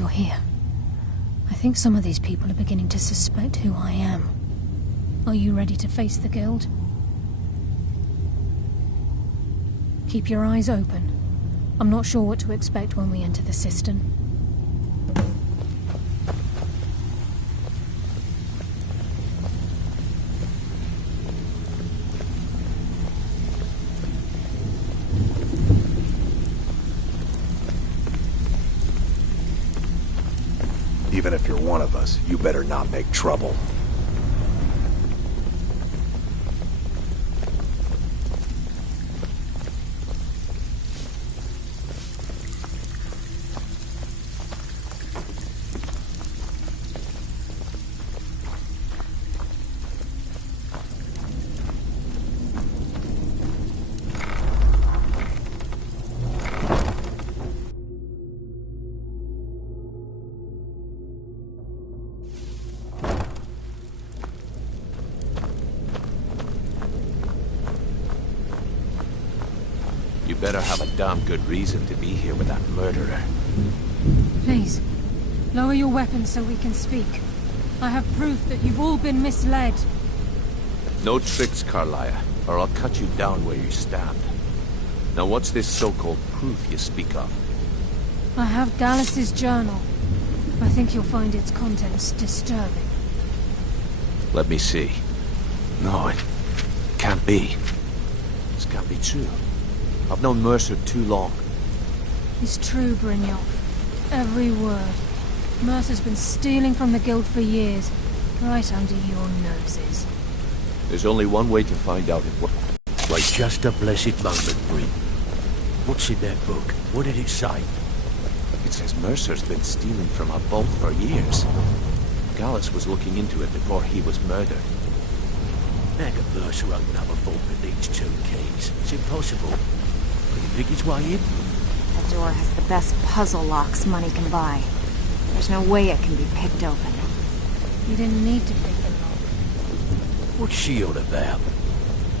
you're here. I think some of these people are beginning to suspect who I am. Are you ready to face the guild? Keep your eyes open. I'm not sure what to expect when we enter the cistern. Even if you're one of us, you better not make trouble. You better have a damn good reason to be here with that murderer. Please, lower your weapons so we can speak. I have proof that you've all been misled. No tricks, ýʻʌ̈, or I'll cut you down where you stand. Now what's this so-called proof you speak of? I have Gallus's journal. I think you'll find its contents disturbing. Let me see. No, it can't be. This can't be true. I've known Mercer too long. It's true, յᴑᴜ. Every word. Mercer's been stealing from the guild for years, right under your noses. There's only one way to find out if what... Wait just a blessed moment, Bryn. What's in that book? What did it say? It says Mercer's been stealing from our vault for years. Gallus was looking into it before he was murdered. How can Mercer open up a vault that needs 2 keys? It's impossible. Could he pick his way in? The door has the best puzzle locks money can buy. There's no way it can be picked open. You didn't need to pick the lock. What's she on about?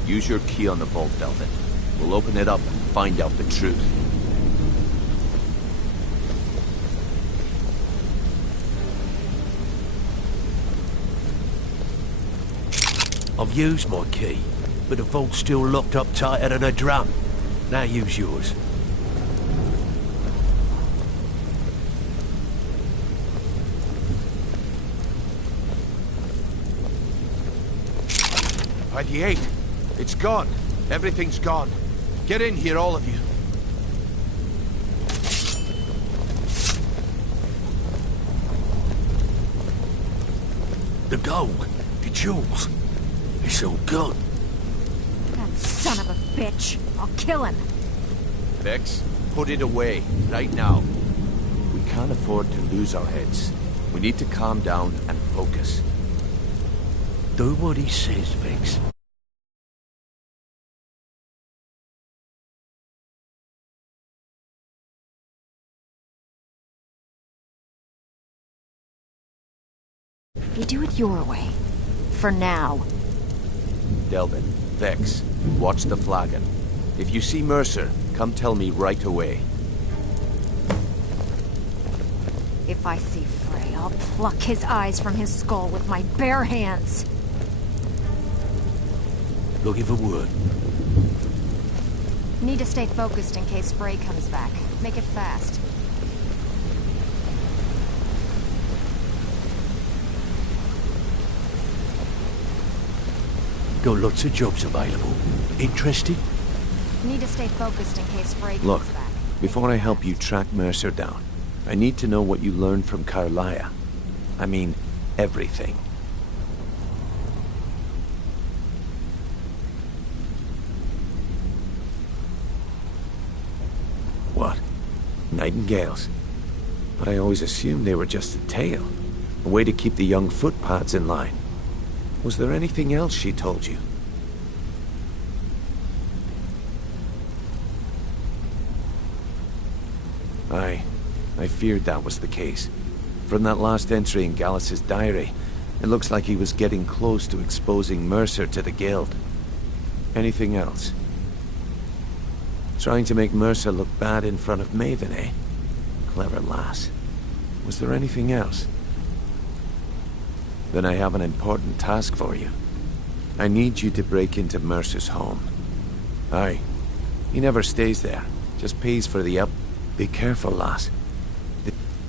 Use your key on the vault, Delvin. We'll open it up and find out the truth. I've used my key, but the vault's still locked up tighter than a drum. Now use yours. By the 8. It's gone. Everything's gone. Get in here, all of you. The gold, the jewels, it's all gone. That son of a bitch. I'll kill him. Vex, put it away, right now. We can't afford to lose our heads. We need to calm down and focus. Do what he says, Vex. You do it your way. For now. Delvin, Vex, watch the flagon. If you see Mercer, come tell me right away. If I see Frey, I'll pluck his eyes from his skull with my bare hands. Looking for word. Need to stay focused in case Frey comes back. Make it fast. Got lots of jobs available. Interested? Need to stay focused in case Frey comes Look, back. before I help you track Mercer down, I need to know what you learned from ýʻʌ̈. I mean, everything. What? Nightingales? But I always assumed they were just a tale. A way to keep the young footpads in line. Was there anything else she told you? I feared that was the case. From that last entry in Gallus's diary, it looks like he was getting close to exposing Mercer to the guild. Anything else? Trying to make Mercer look bad in front of Maven, eh? Clever lass. Was there anything else? Then I have an important task for you. I need you to break into Mercer's home. Aye. He never stays there. Just pays for the up. Be careful, lass.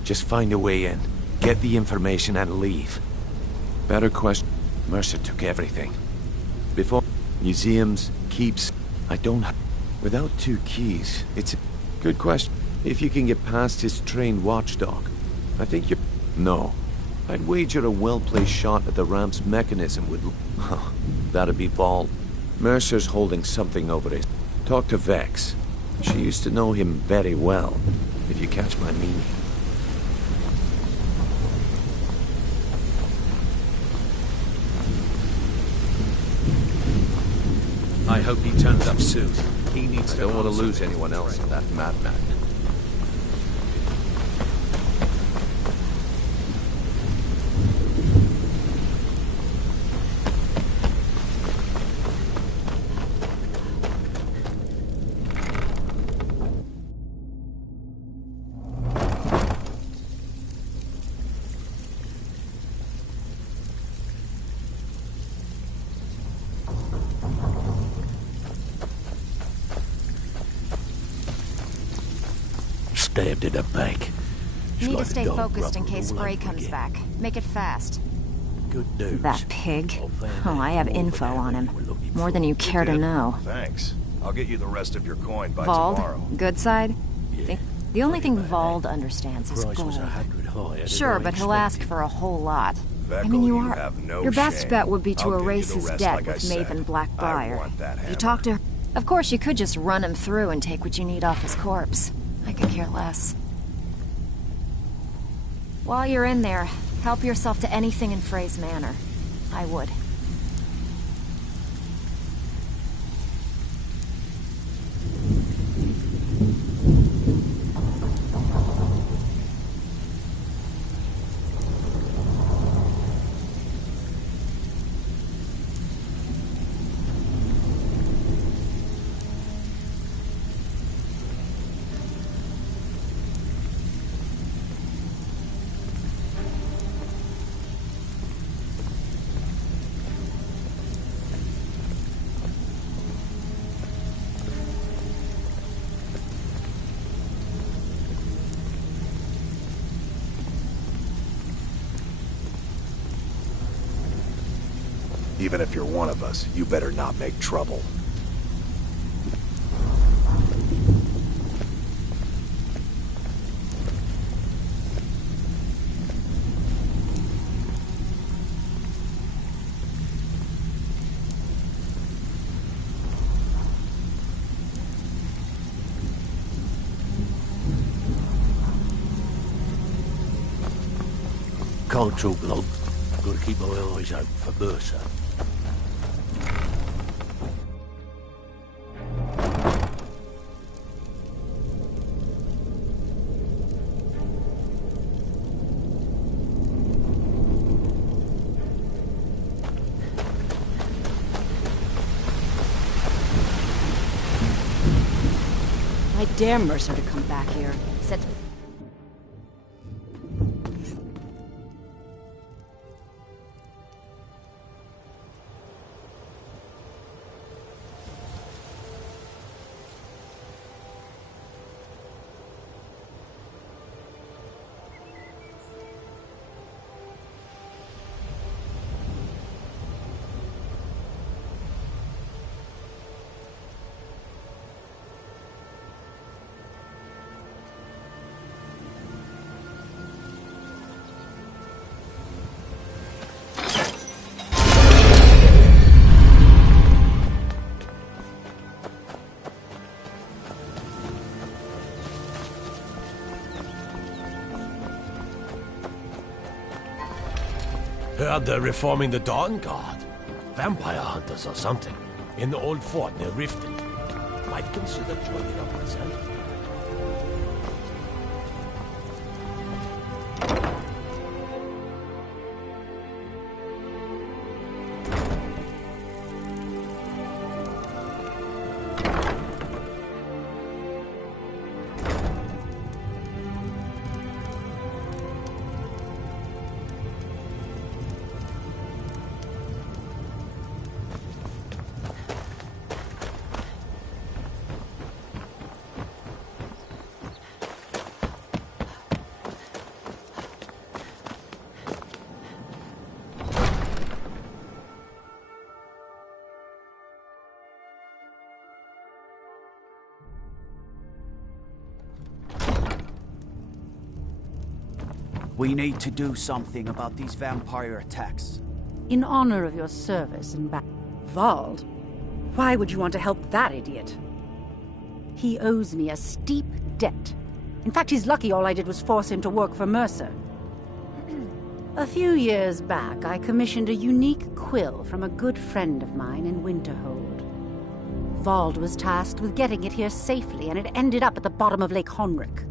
Just find a way in. Get the information and leave. Better question. Mercer took everything. Before museums, keeps, I don't have... Without 2 keys, it's a good question. If you can get past his trained watchdog, I think you're... No. I'd wager a well-placed shot at the ramp's mechanism would... That'd be Vault. Mercer's holding something over his... Talk to Vex. She used to know him very well, if you catch my meaning. I hope he turns up soon. He needs to... I don't want to lose anyone else in that madman. Stabbed in the back. Need to stay focused in case Frey comes back. Make it fast. Good news. That pig. Oh, I have info on him. More than you care to know. Thanks. I'll get you the rest of your coin by Vald, tomorrow. good side? The only thing Vald understands is gold. Sure, but he'll ask for a whole lot. I mean, your best bet would be to erase his debt with Maven Blackbriar. You talk to her. Of course, you could just run him through and take what you need off his corpse. I could care less. While you're in there, help yourself to anything in Frey's manor. I would. Even if you're one of us, you better not make trouble. Can't talk long. Gotta keep my eyes open for Mercer. I dare Mercer to come back here. Said Heard they're reforming the Dawn Guard. Vampire hunters or something. In the old fort near Riften. Might consider joining up myself. We need to do something about these vampire attacks. In honor of your service in Vald? Why would you want to help that idiot? He owes me a steep debt. In fact, he's lucky all I did was force him to work for Mercer. A few years back, I commissioned a unique quill from a good friend of mine in Winterhold. Vald was tasked with getting it here safely, and it ended up at the bottom of Lake Honrick.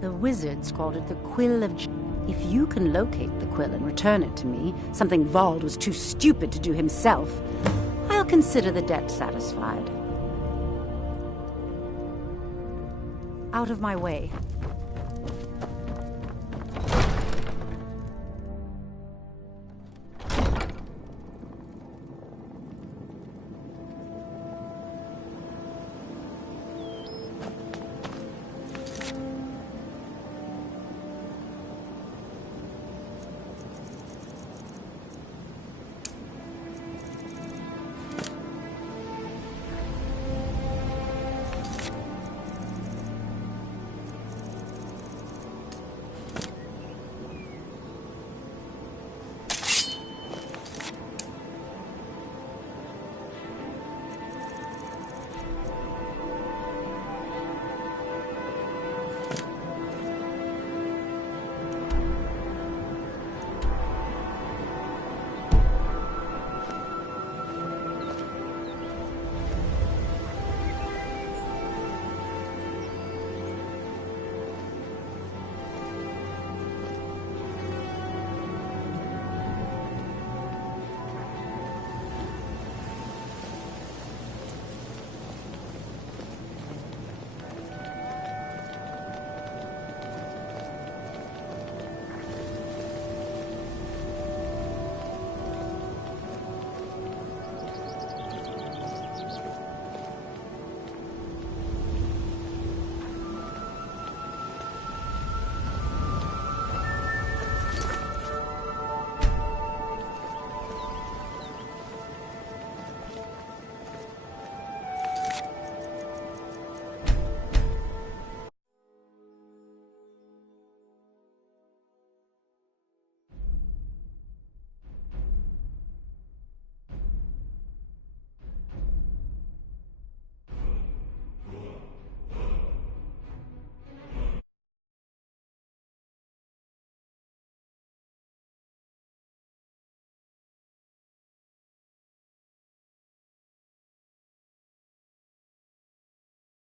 The wizards called it the Quill of... If you can locate the quill and return it to me, something Vald was too stupid to do himself, I'll consider the debt satisfied. Out of my way.